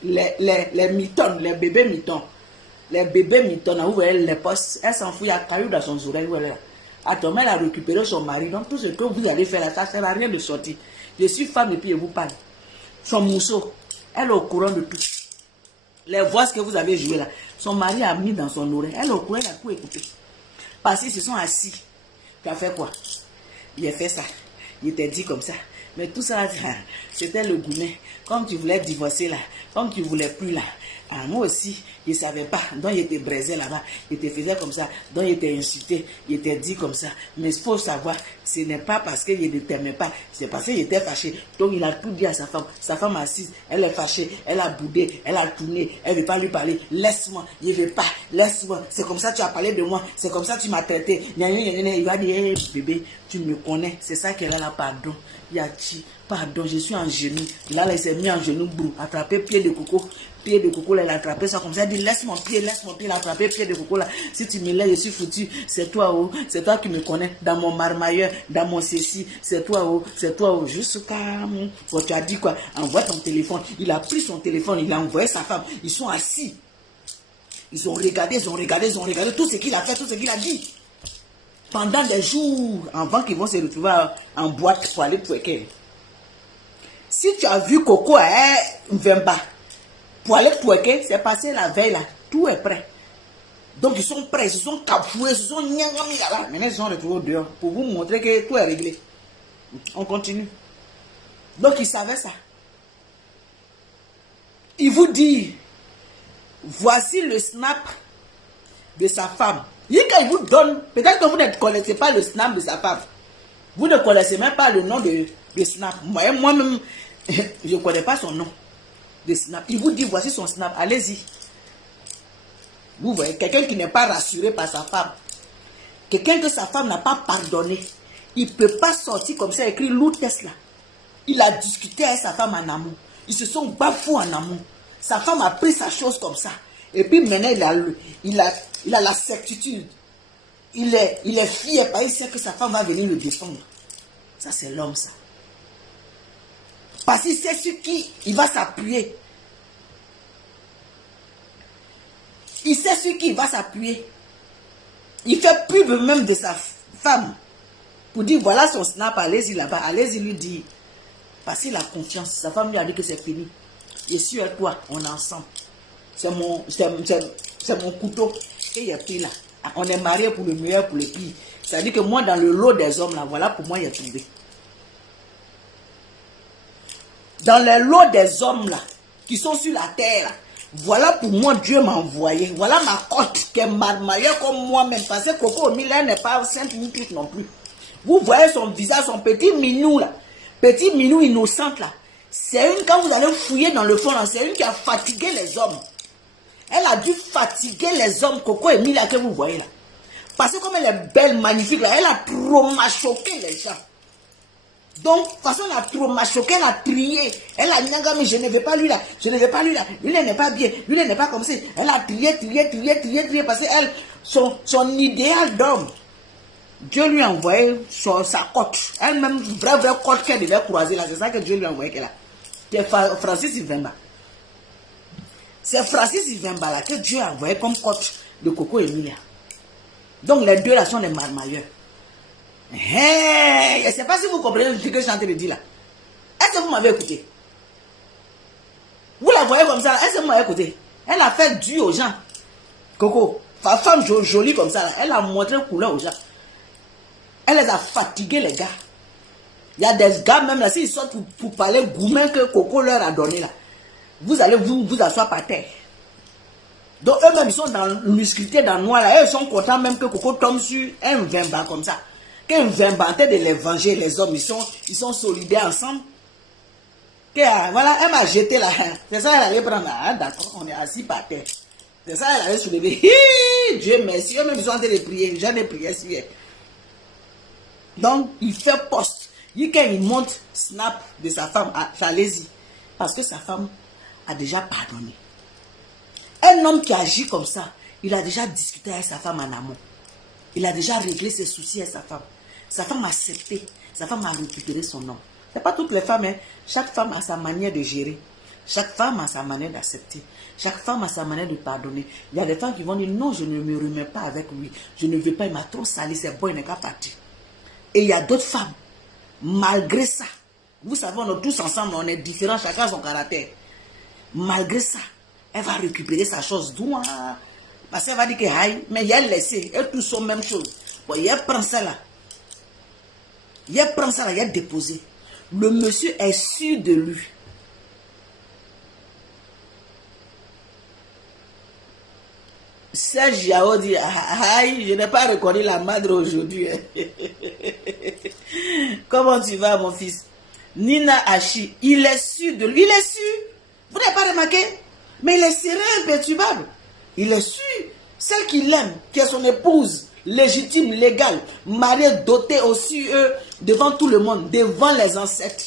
les mitons, les bébés mitons. Les bébés mitons, vous voyez les postes, elle s'en fout, il y a caillou dans son oreille. Voilà. Attends, elle a récupéré son mari. Donc tout ce que vous allez faire là, ça ne sert à rien de sortir. Je suis femme et puis je vous parle. Son mousseau, elle est au courant de tout. Les voix que vous avez jouées là, son mari a mis dans son oreille. Elle, au courant, elle a tout écouté. Parce qu'ils se sont assis. Tu as fait quoi? Il a fait ça. Il t'a dit comme ça. Mais tout ça, c'était le goumet. Comme tu voulais divorcer là, comme tu voulais plus là. Ah, moi aussi, je ne savais pas. Donc, il était braisé là-bas. Il te faisait comme ça. Donc, il était insulté. Il était dit comme ça. Mais il faut savoir, ce n'est pas parce qu'il ne t'aimait pas. C'est parce qu'il était fâché. Donc, il a tout dit à sa femme. Sa femme assise. Elle est fâchée. Elle a boudé. Elle a tourné. Elle ne veut pas lui parler. Laisse-moi. Je ne veux pas. Laisse-moi. C'est comme ça que tu as parlé de moi. C'est comme ça que tu m'as traité. Il va dire, hey, bébé, tu me connais. C'est ça qu'elle a là, pardon. Yachi, pardon, je suis en genou. Là, elle s'est mis en genou, brou. Attrapé pied de coco. Pied de coco, là, elle a attrapé ça comme ça. Elle dit, laisse mon pied, il a attrapé pied de coco là. Si tu me laisses, je suis foutu. C'est toi, oh. C'est toi qui me connais. Dans mon marmailleur, dans mon ceci. C'est toi, oh. C'est toi, oh. Juste calme. Bon, tu as dit quoi? Envoie ton téléphone. Il a pris son téléphone, il a envoyé sa femme. Ils sont assis. Ils ont regardé tout ce qu'il a fait, tout ce qu'il a dit. Pendant des jours, avant qu'ils vont se retrouver en boîte pour aller twerker. Si tu as vu Coco à Mvemba, pour aller twerker, c'est passé la veille là. Tout est prêt. Donc ils sont prêts, ils se sont cafoués, ils se sont nyangami là. Maintenant ils sont retrouvés dehors pour vous montrer que tout est réglé. On continue. Donc ils savaient ça. Il vous dit, voici le snap de sa femme. Quand il vous donne, peut-être que vous ne connaissez pas le snap de sa femme. Vous ne connaissez même pas le nom de snap. Moi-même, je ne connais pas son nom de snap. Il vous dit, voici son snap, allez-y. Vous voyez, quelqu'un qui n'est pas rassuré par sa femme. Quelqu'un que sa femme n'a pas pardonné. Il ne peut pas sortir comme ça, écrit Lou Tesla. Il a discuté avec sa femme en amour. Ils se sont bafoués en amour. Sa femme a pris sa chose comme ça. Et puis maintenant, il a la certitude. Il est fier parce qu'il sait que sa femme va venir le défendre. Ça, c'est l'homme, ça. Parce qu'il sait sur qui il va s'appuyer. Il sait sur qui il va s'appuyer. Il fait pub même de sa femme. Pour dire, voilà son snap, allez-y là-bas. Allez-y lui dire. Parce qu'il a confiance. Sa femme lui a dit que c'est fini. Je suis avec toi, on est ensemble. C'est mon couteau. Et il y a pris là. On est mariés pour le meilleur, pour le pire. C'est-à-dire que moi, dans le lot des hommes là, voilà pour moi, il y a tombé. Dans le lot des hommes là, qui sont sur la terre là, voilà pour moi, Dieu m'a envoyé. Voilà ma cote, qui est mariée comme moi-même. Parce que Coco Miller n'est pas sainte ni toute non plus. Vous voyez son visage, son petit minou là. Petit minou innocente là. C'est une, quand vous allez fouiller dans le fond là, c'est une qui a fatigué les hommes. Elle a dû fatiguer les hommes, Coco Emilia, que vous voyez là. Parce que comme elle est belle, magnifique là, elle a trop machoqué les gens. Donc, de toute façon, elle a trop machoqué, elle a trié. Elle a dit, mais je ne veux pas lui là, je ne veux pas lui là. Lui n'est pas bien, lui n'est pas comme ça. Elle a trié, parce que elle, son idéal d'homme, Dieu lui a envoyé sa côte. Elle-même, vraie côte qu'elle devait croiser là, c'est ça que Dieu lui a envoyé qu'elle a. C'est Francis Ivemba. C'est Francis Ivemba là que Dieu a envoyé comme coach de Coco Emilia. Donc les deux là sont des marmailleurs. Hey, je ne sais pas si vous comprenez ce que je suis en train de dire là. Est-ce que vous m'avez écouté? Vous la voyez comme ça là, est-ce que vous m'avez écouté? Elle a fait du aux gens. Coco, sa femme jolie comme ça là, elle a montré couleur aux gens. Elle les a fatigués les gars. Il y a des gars même là, s'ils sortent pour parler gourmet que Coco leur a donné là. Vous allez vous asseoir par terre. Donc eux-mêmes ils sont dans l'humilité, dans le noir là. Ils sont contents même que Coco tombe sur un Mvemba comme ça. Qu'un Mvemba en train de les venger, les hommes, ils sont solidaires ensemble. Voilà, elle m'a jeté là. C'est ça, elle allait prendre là. Ah, d'accord, on est assis par terre. C'est ça, elle allait soulever. Dieu merci, eux-mêmes ils sont en train de prier. J'en ai prié sur elle. Donc, il fait poste. Quand il monte snap de sa femme, allez-y. Parce que sa femme a déjà pardonné. Un homme qui agit comme ça, il a déjà discuté avec sa femme en amont. Il a déjà réglé ses soucis avec sa femme. Sa femme a accepté. Sa femme a récupéré son homme. Ce n'est pas toutes les femmes. Hein. Chaque femme a sa manière de gérer. Chaque femme a sa manière d'accepter. Chaque femme a sa manière de pardonner. Il y a des femmes qui vont dire non, je ne me remets pas avec lui. Je ne veux pas, il m'a trop sali, c'est bon, il n'est qu'à partir. Et il y a d'autres femmes, malgré ça, vous savez, on est tous ensemble, on est différents, chacun a son caractère. Malgré ça, Elle va récupérer sa chose d'où. Parce qu'elle va dire que aïe, mais il a laissé. Elles tous sont même chose. Bon, il prend ça là. Il prend ça là, il a déposé. Le monsieur est sûr de lui. Serge Yao dit, aïe, je n'ai pas reconnu la madre aujourd'hui. Comment tu vas, mon fils? Nina Hachi, il est sûr de lui. Il est sûr. Vous n'avez pas remarqué? Mais il est serein, imperturbable. Il est sûr. Celle qu'il aime, qui est son épouse, légitime, légale, mariée, dotée aussi, devant tout le monde, devant les ancêtres.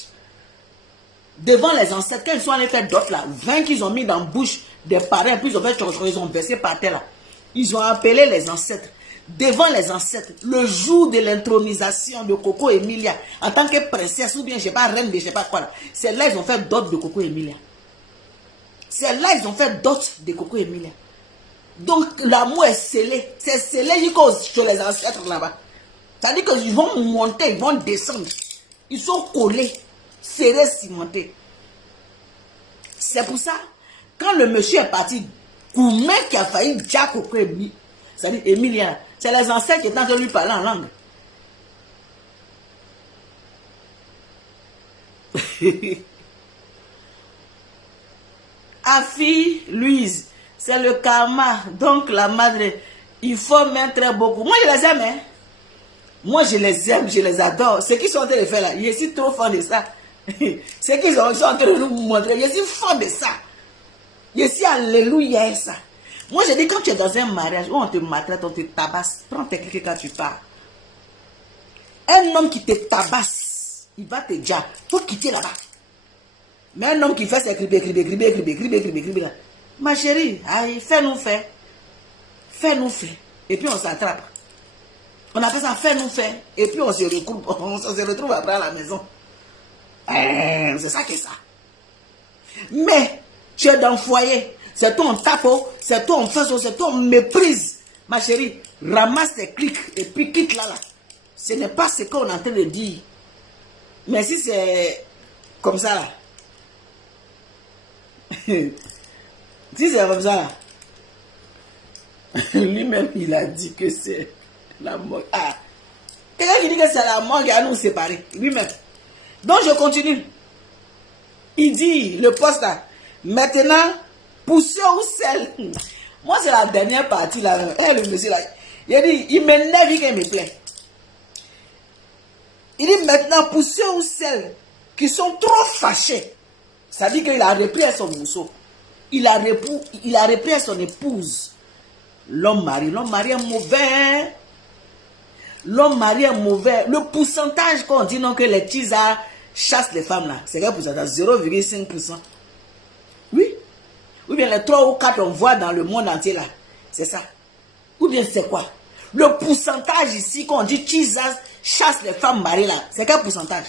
Devant les ancêtres, quand ils sont allés faire d'autres là, 20 qu'ils ont mis dans la bouche des parents, puis ils ont fait ils ont versé par terre là. Ils ont appelé les ancêtres. Devant les ancêtres, le jour de l'intronisation de Coco Emilia, en tant que princesse, ou bien, je ne sais pas, reine de je ne sais pas quoi là, c'est là ils ont fait d'autres de Coco Emilia. C'est là ils ont fait d'autres de Coco Emilia. Donc l'amour est scellé. C'est scellé sur les ancêtres là-bas. C'est-à-dire qu'ils vont monter, ils vont descendre. Ils sont collés, serrés, cimentés. C'est pour ça, quand le monsieur est parti, Koumé qui a failli dire Coco Emilia, c'est-à-dire Emilia, c'est les ancêtres qui étaient en train de lui parler en langue. Afi, Louise, c'est le karma. Donc la madre, il faut mettre beaucoup. Moi je les aime, hein. Moi je les aime, je les adore. Ce qu'ils sont en train de faire là, je suis trop fan de ça. Ce qu'ils sont en train de nous montrer, je suis fan de ça. Je suis alléluia ça. Moi je dis quand tu es dans un mariage où on te maltraite, on te tabasse, prends tes clics quand tu pars. Un homme qui te tabasse, il va te dire, il faut quitter là-bas. Mais un homme qui fait ses criber là. Ma chérie, aïe, fais-nous faire. Fais-nous faire. Et puis on s'attrape. On appelle ça fais-nous faire. Et puis on se retrouve après à la maison. C'est ça que ça. Mais tu es dans le foyer. C'est toi on tape, c'est toi on fait ça, c'est toi on méprise. Ma chérie, ramasse tes clics et puis quitte là. Ce n'est pas ce qu'on est en train de dire. Mais si c'est comme ça là. Si c'est comme ça là. Lui-même il a dit que c'est la mort. Ah, quelqu'un qui dit que c'est la mort qui a nous séparés. Lui-même. Donc je continue. Il dit, le poste là. Maintenant, poussez au sel. Moi c'est la dernière partie là. Le monsieur là. Il a dit, il m'énerve qu'il me plaît. Il dit maintenant, poussez au sel qui sont trop fâchés. Ça dit qu'il a repris à son mousseau. Il a repris à son épouse. L'homme marié est mauvais. L'homme marié est mauvais. Le pourcentage qu'on dit non que les tisards chassent les femmes là, c'est quel pourcentage? 0,5%. Oui. Ou bien les 3 ou 4 on voit dans le monde entier là. C'est ça. Ou bien c'est quoi? Le pourcentage ici qu'on dit tisards chassent les femmes mariées là, c'est quel pourcentage?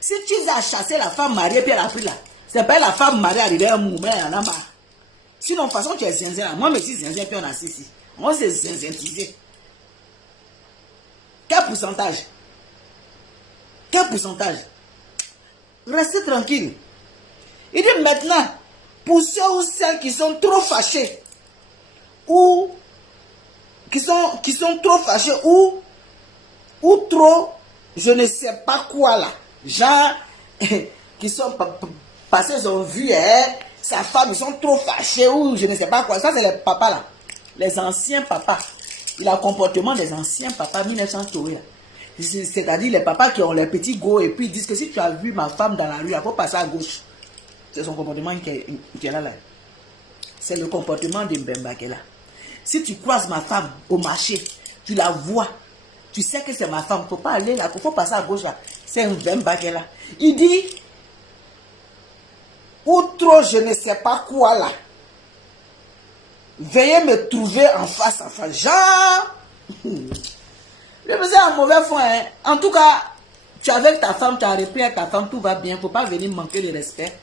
Si tu as chassé la femme mariée puis elle a pris là, c'est pas la femme mariée arrivée à un moment, elle en a marre. Sinon, de toute façon, tu es zinzin. Moi, mais si zinzin, puis on a ici. On s'est zinzintisé. Quel pourcentage? Quel pourcentage? Restez tranquille. Il dit maintenant, pour ceux ou celles qui sont trop fâchés, ou qui sont trop fâchés, ou trop, je ne sais pas quoi là, gens qui sont passés, ils ont vu sa femme, ils sont trop fâchés, ou je ne sais pas quoi. Ça, c'est les papas là, les anciens papas. Il a le comportement des anciens papas 1900 tourés. C'est-à-dire les papas qui ont les petits go et puis ils disent que si tu as vu ma femme dans la rue, il faut passer à gauche. C'est son comportement qui est là. C'est le comportement de Mbemba qui est là. Si tu croises ma femme au marché, tu la vois, tu sais que c'est ma femme, il ne faut pas aller là, il faut passer à gauche là. C'est Mbemba qui est là. Il dit, ou trop je ne sais pas quoi là, veuillez me trouver en face à face. Genre, le monsieur a un mauvais fond. Hein. En tout cas, tu es avec ta femme, tu as repris avec ta femme, tout va bien. Il ne faut pas venir manquer de respect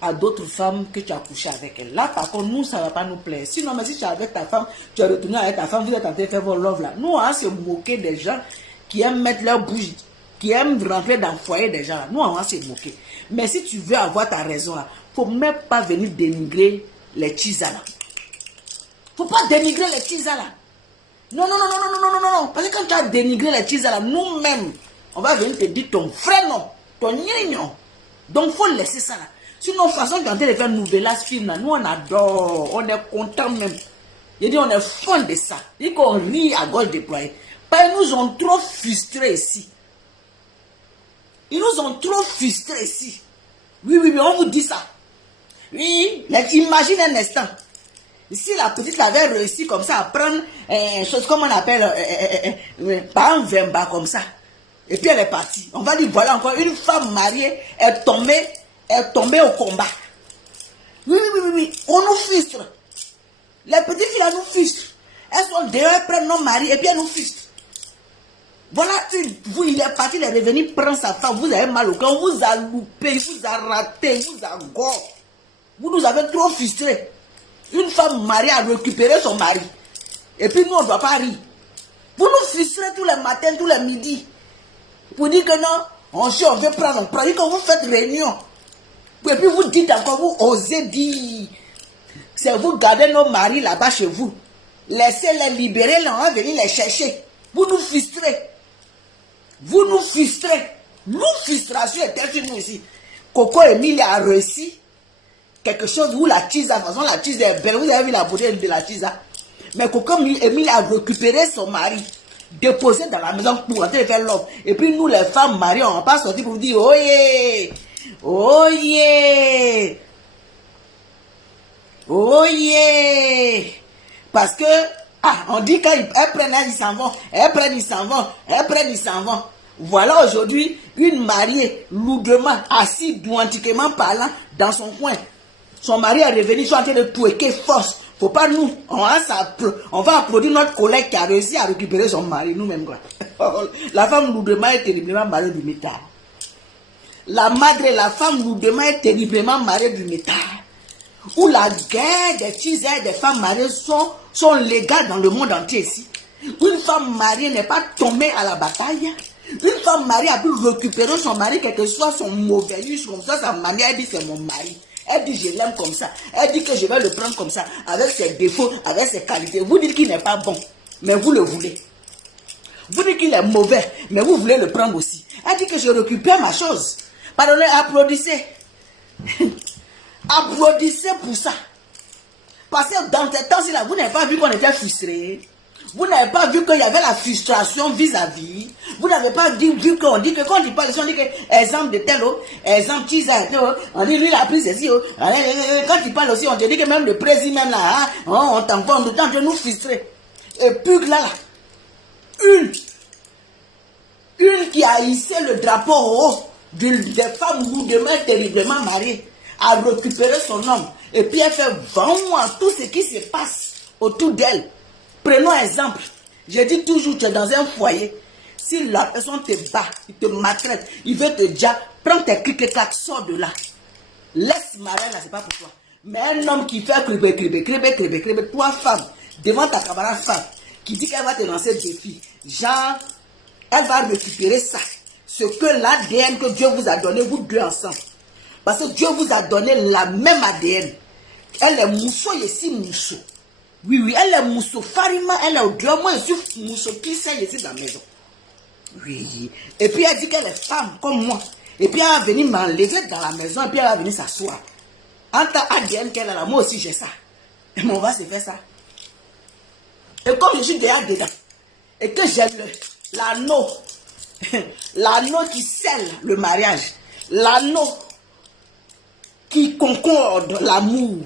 à d'autres femmes que tu as couché avec elle. Là, par contre, nous, ça ne va pas nous plaire. Sinon, mais si tu es avec ta femme, tu es retourné avec ta femme, vous êtes en train de faire vos love là. Nous, on va se moquer des gens qui aiment mettre leur bouche qui aiment rentrer dans le foyer des gens, là, nous, on va se moquer. Mais si tu veux avoir ta raison, il ne faut même pas venir dénigrer les Tchisa, là. Il ne faut pas dénigrer les Tchisa, là. Non. Parce que quand tu as dénigré les Tchisa, là, nous-mêmes, on va venir te dire ton vrai nom, ton gnignon. Donc, il faut laisser ça, là. Sinon, de toute façon, quand tu es faire Nouvela film, là, nous, on adore, on est content même. Je dis, on est fan de ça. Je dis qu'on rit à gauche déployée. Parce qu'ils nous ont trop frustrés ici. Ils nous ont trop frustrés ici. Oui, on vous dit ça. Oui, imagine un instant. Si la petite avait réussi comme ça à prendre chose comme on appelle par un vemba comme ça. Et puis elle est partie. On va dire voilà encore une femme mariée est tombée au combat. Oui. On nous frustre. Les petites filles elles nous frustrent. Elles sont dehors, elles prennent nos maris et puis elles nous frustrent. Voilà, vous, il est parti, il est revenu prendre sa femme, vous avez mal au cœur, on vous a loupé, il vous a raté, il vous a gore. Vous nous avez trop frustrés. Une femme mariée a récupéré son mari. Et puis nous, on ne doit pas rire. Vous nous frustrez tous les matins, tous les midis. Pour dire que non, on veut prendre, on prend. Quand vous faites réunion, et puis vous dites encore, vous osez dire, c'est vous gardez nos maris là-bas chez vous. Laissez-les libérer, là, on va venir les chercher. Vous nous frustrez. Vous nous frustrez. Nous, frustration était chez nous ici. Coco Emile a réussi quelque chose où la Tchisa, de toute façon, la Tchisa est belle. Vous avez vu la beauté de la Tchisa. Mais Coco Emile a récupéré son mari, déposé dans la maison pour entrer faire l'homme. Et puis nous, les femmes mariées, on ne va pas sortir pour vous dire oh yeah, oh yeah, oh yeah. Parce que, on dit qu'elles prennent, ils s'en vont. Elles prennent, ils s'en vont. Elles prennent, ils s'en vont. Voilà aujourd'hui une mariée lourdement, assise douantiquement parlant dans son coin. Son mari est revenu, ils sont en train de touéquer force. Faut pas nous, on va applaudir notre collègue qui a réussi à récupérer son mari, nous-mêmes quoi. La femme lourdement est terriblement mariée du métal. La femme lourdement est terriblement mariée du métal. Où la guerre des Tchisa et des femmes mariées sont légales dans le monde entier ici. Une femme mariée n'est pas tombée à la bataille. Une femme mariée a pu récupérer son mari, quel que soit son mauvais use, comme ça, sa manière, elle dit c'est mon mari. Elle dit je l'aime comme ça. Elle dit que je vais le prendre comme ça, avec ses défauts, avec ses qualités. Vous dites qu'il n'est pas bon, mais vous le voulez. Vous dites qu'il est mauvais, mais vous voulez le prendre aussi. Elle dit que je récupère ma chose. Pardonnez, applaudissez. Applaudissez pour ça. Parce que dans ces temps-ci-là, vous n'avez pas vu qu'on était frustrés. Vous n'avez pas vu qu'il y avait la frustration vis-à-vis. Vous n'avez pas vu qu'on dit que quand il parle, on dit que exemple de tel autre, exemple Tchisa, on dit lui il a pris ceci. Quand il parle aussi, on te dit que même le président même là, on t'envoie, on est en train de nous frustrer. Et puis là, une qui a hissé le drapeau haut des femmes lourdement, terriblement mariées, a récupéré son homme. Et puis elle fait vraiment tout ce qui se passe autour d'elle. Prenons exemple. Je dis toujours, tu es dans un foyer. Si la personne te bat, il te maltraite, il veut te dire, prends tes clics, sors de là. Laisse Marie là, c'est pas pour toi. Mais un homme qui fait crébé, toi femme, devant ta camarade femme, qui dit qu'elle va te lancer des défis, genre, elle va récupérer ça. Ce que l'ADN que Dieu vous a donné, vous deux ensemble. Parce que Dieu vous a donné la même ADN. Elle est mousseau ici, mousseau. Oui, elle est mousseau. Farima, elle est au dehors. Moi, je suis mousseau qui sait ici dans la maison. Oui. Et puis, elle dit qu'elle est femme comme moi. Et puis, elle va venir m'enlever dans la maison. Et puis, elle va venir s'asseoir. En tant qu'ADN qu'elle a là, moi aussi, j'ai ça. Et on va se faire ça. Et comme je suis déjà dedans, et que j'ai l'anneau, l'anneau qui scelle le mariage, l'anneau qui concorde l'amour.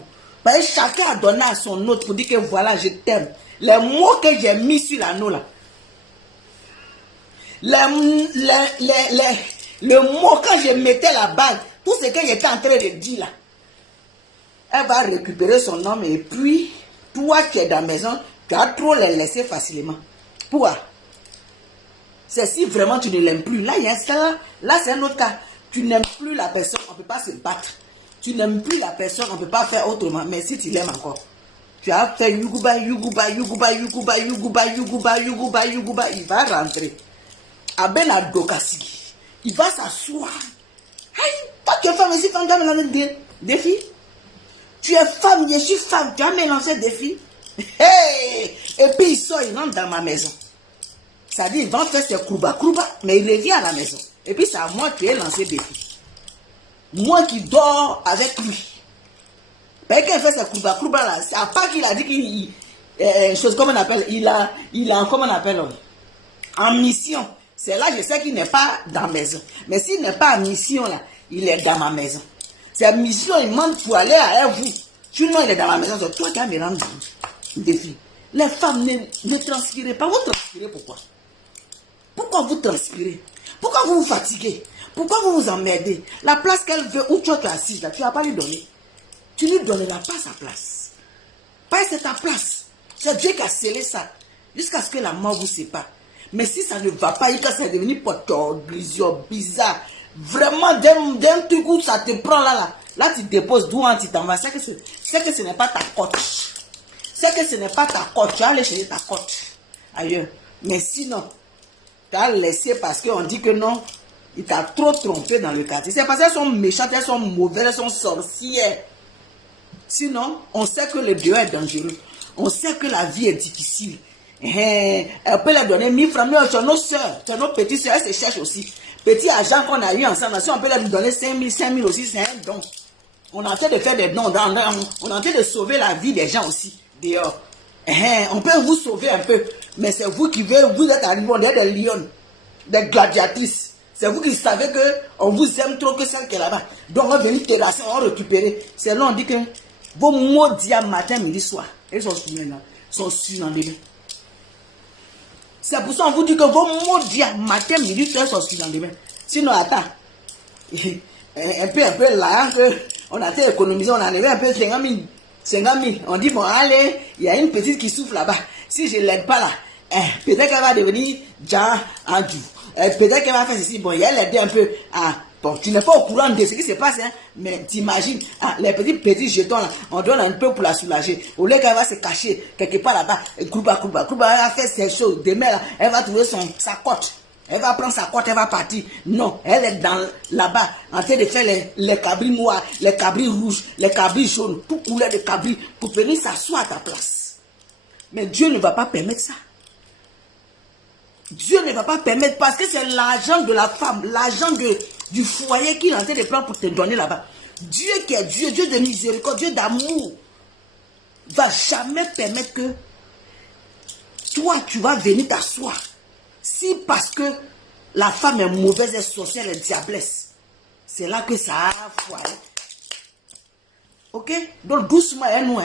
Ben, chacun a donné à son autre pour dire que voilà, je t'aime. Les mots que j'ai mis sur l'anneau là, le mot quand je mettais la bague, tout ce que j'étais en train de dire là, elle va récupérer son homme et puis, toi qui es dans la maison, tu as trop les laisser facilement. Pourquoi? C'est si vraiment tu ne l'aimes plus. Là, il y a ça, là c'est un autre cas. Tu n'aimes plus la personne, on ne peut pas se battre. Tu n'aimes plus la personne, on ne peut pas faire autrement. Mais si tu l'aimes encore, tu as fait Yuguba, Yuguba, Yuguba, Yuguba, Yuguba, Yuguba, Yuguba, Yuguba, il va rentrer. Abena Dokasigi. Il va s'asseoir. Hey, toi tu es femme, je suis femme, tu as mélangé des filles. Tu es femme, je suis femme, tu as mélangé des filles. Hey! Et puis il sort, il rentre dans ma maison. Ça dit, il va faire ses krouba, mais il revient à la maison. Et puis c'est à moi qui ai lancé des filles. Moi qui dors avec lui. Parce qu'il fait ses krouba là, c'est à part qu'il a dit qu'il... chose comme on appelle, il a comment on appelle, en mission. C'est là je sais qu'il n'est pas dans la maison. Mais s'il n'est pas en mission là, il est dans ma maison. C'est mission, il demande pour aller à vous. Sinon il est dans la maison, c'est toi qui as me rendu des filles. Les femmes ne transpirez pas. Vous transpirez pourquoi? Pourquoi vous transpirez? Pourquoi vous vous fatiguez? Pourquoi vous vous emmerdez? La place qu'elle veut, où toi tu es assise là, tu ne vas pas lui donner. Tu lui donneras pas sa place. Pas c'est ta place. C'est Dieu qui a scellé ça. Jusqu'à ce que la mort vous sépare. Mais si ça ne va pas, il c'est devenu potorglisio, bizarre. Vraiment, d'un truc où ça te prend là, tu déposes d'où tu t'en vas. C'est que ce n'est pas ta cote. C'est que ce n'est pas ta cote. Tu vas aller chercher ta cote ailleurs. Mais sinon, tu as laissé parce qu'on dit que non, il t'a trop trompé dans le quartier. C'est parce qu'elles sont méchantes, elles sont mauvaises, elles sont sorcières. Sinon, on sait que le dehors est dangereux. On sait que la vie est difficile. Elle peut leur donner 1000 francs, mais c'est nos soeurs, c'est nos petites soeurs, elles se cherchent aussi. Petit argent qu'on a eu ensemble, si on peut leur donner 5000 aussi, c'est un don. On est en train de faire des dons, on est en train de sauver la vie des gens aussi, dehors. On peut vous sauver un peu, mais c'est vous qui veulent, vous êtes arrivés, on est des lions, des gladiatrices. C'est vous qui savez qu'on vous aime trop que celle qui est là-bas. Donc on va venir terrasser, on va récupérer. C'est là on dit que vos maudits matin, midi, soir, ils sont surlendemain. C'est pour ça qu'on vous dit que vos maudits matin, midi, soir, sont surlendemain. Sinon, attends, un peu là, on a été économisé, on a enlevé un peu 50 000. On dit, bon, allez, il y a une petite qui souffle là-bas. Si je ne l'aide pas là, peut-être qu'elle va devenir Jean Andrew. Peut-être qu'elle va faire ceci. Bon, il y a l'aidé un peu. Bon, tu n'es pas au courant de ce qui se passe, hein, mais t'imagines, les petits jetons là, on donne un peu pour la soulager. Au lieu qu'elle va se cacher quelque part là-bas, elle va faire ces choses. Demain, là, elle va trouver sa cote. Elle va prendre sa cote, elle va partir. Non, elle est là-bas, en train de faire les cabris noirs, les cabris rouges, les cabris jaunes, tout couleur de cabris, pour venir s'asseoir à ta place. Mais Dieu ne va pas permettre ça. Dieu ne va pas permettre, parce que c'est l'argent de la femme, l'argent du foyer qu'il est en train de prendre pour te donner là-bas. Dieu qui est Dieu, Dieu de miséricorde, Dieu d'amour, va jamais permettre que toi, tu vas venir t'asseoir. Si parce que la femme est mauvaise, est sorcière, elle est diablesse, c'est là que ça a foiré. Ok? Donc doucement, nous.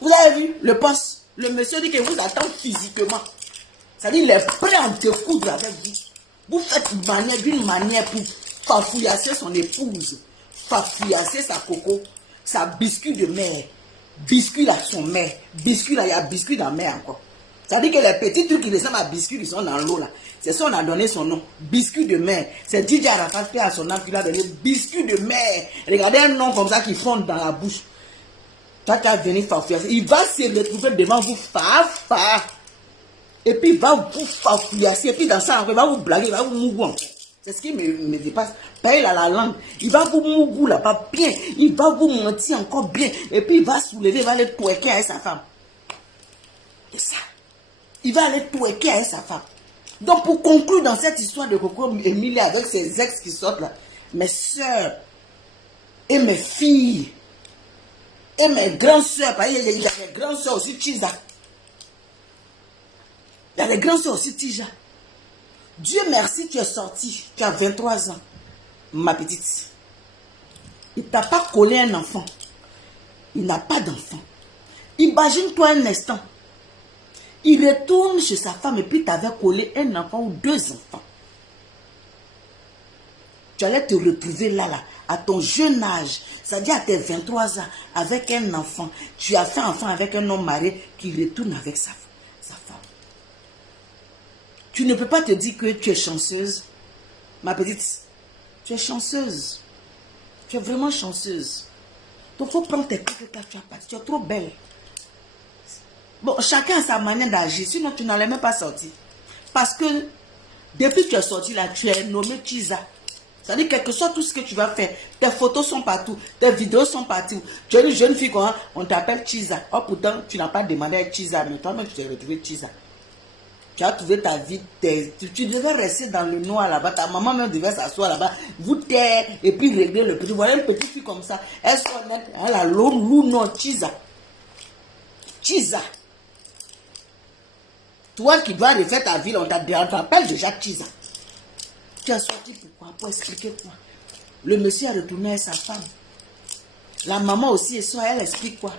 Vous avez vu le poste? Le monsieur dit qu'il vous attend physiquement. C'est-à-dire qu'il est prêt à te coudre avec vous. Vous faites d'une manière pour fafouillasser son épouse, fafouillasser sa coco, sa biscuit de mer, biscuit à son mère, biscuit là, il y a biscuit dans la mer encore. C'est-à-dire que les petits trucs qui ressemblent à biscuits qui sont dans l'eau là, c'est ça on a donné son nom, biscuit de mer. C'est DJ Arafat qui a son nom qui l'a donné, biscuit de mer. Regardez un nom comme ça qui fonde dans la bouche. Toi tu as venu fafouillasser, il va se retrouver devant vous, fafa. Et puis il va vous fafouillasser, et puis dans ça, il va vous blaguer, il va vous mougou. C'est ce qui me dépasse. Pareil là, la langue. Il va vous mougou là-bas bien. Il va vous mentir encore bien. Et puis il va soulever, il va aller twerker avec sa femme. C'est ça. Il va aller twerker avec sa femme. Donc pour conclure dans cette histoire de Coco Emilie avec ses ex qui sortent là, mes soeurs et mes filles et mes grandes soeurs, il y a les grandes soeurs aussi, Tisa. Il y a les grandes soeurs aussi, Tija. Dieu merci, tu es sorti. Tu as 23 ans, ma petite. Il ne t'a pas collé un enfant. Il n'a pas d'enfant. Imagine-toi un instant. Il retourne chez sa femme et puis tu avais collé un enfant ou 2 enfants. Tu allais te retrouver là, à ton jeune âge, c'est-à-dire à tes 23 ans, avec un enfant. Tu as fait enfant avec un homme marié qui retourne avec sa femme. Tu ne peux pas te dire que tu es chanceuse. Ma petite, tu es chanceuse. Tu es vraiment chanceuse. Donc, il faut prendre tes trucs que tu as pas. Tu es trop belle. Bon, chacun a sa manière d'agir. Sinon, tu n'allais même pas sortir. Parce que Depuis que tu es sorti là, tu es nommé Chiza. C'est-à-dire, quel que soit tout ce que tu vas faire, tes photos sont partout, tes vidéos sont partout. Tu es une jeune fille, on t'appelle Chiza. Oh, pourtant, tu n'as pas demandé à Chiza, mais toi-même, tu t'es retrouvé Chiza. Tu as trouvé ta vie, tu devais rester dans le noir là-bas. Ta maman même devait s'asseoir là-bas, vous taire et puis régler le petit. Voilà une petite fille comme ça. Elle soit honnête, elle a l'eau, non, Chiza. Chiza. Toi qui dois refaire ta vie, on t'appelle déjà Chiza. Tu as sorti pourquoi? Pour expliquer quoi? Le monsieur a retourné à sa femme. La maman aussi, elle explique quoi?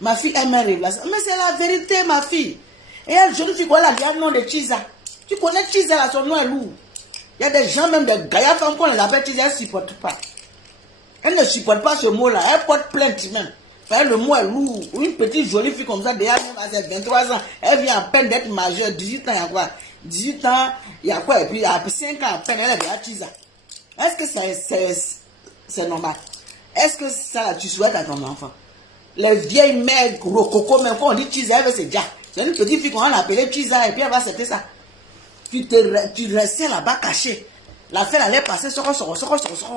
Ma fille, elle m'a révélé ça. Mais c'est la vérité, ma fille. Et elle, jeune fille, voilà, il y a le nom de Chiza. Tu connais Chiza, là, son nom est lourd. Il y a des gens, même des gars, femmes qu'on les appelle Chiza, elles ne supportent pas. Elle ne supporte pas ce mot-là. Elle porte plainte même. Le mot est lourd. Une petite jolie fille comme ça, déjà, même à ses 23 ans, elle vient à peine d'être majeure. 18 ans, il y a quoi? 18 ans, il y a quoi? Et puis, il y a 5 ans à peine, elle est déjà Chiza. Est-ce que c'est normal? Est-ce que ça, tu souhaites à ton enfant? Les vieilles mères rococo, même quand on dit Chiza, elle veut se dire. C'est une petite fille qu'on a appelée Chiza et puis elle va accepter ça. Tu restais là-bas caché. L'affaire allait passer, sort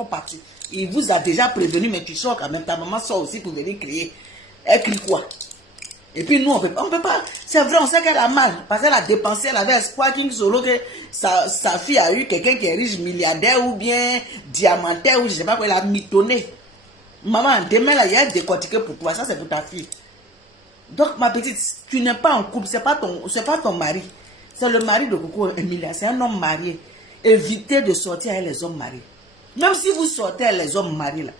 parti. Il vous a déjà prévenu, mais tu sors quand même. Ta maman sort aussi pour venir crier. Elle crie quoi? Et puis nous, on peut pas. C'est vrai, on sait qu'elle a mal. Parce qu'elle a dépensé, elle avait espoir qu'il solo que sa fille a eu quelqu'un qui est riche, milliardaire ou bien diamantaire ou je sais pas quoi, elle a mitonné. Maman, demain là, il y a décortiqué pour toi. Ça, c'est pour ta fille. Donc, ma petite, tu n'es pas en couple. C'est pas ton mari. C'est le mari de Coco Emilia. C'est un homme marié. Évitez de sortir avec les hommes mariés. Même si vous sortez avec les hommes mariés là,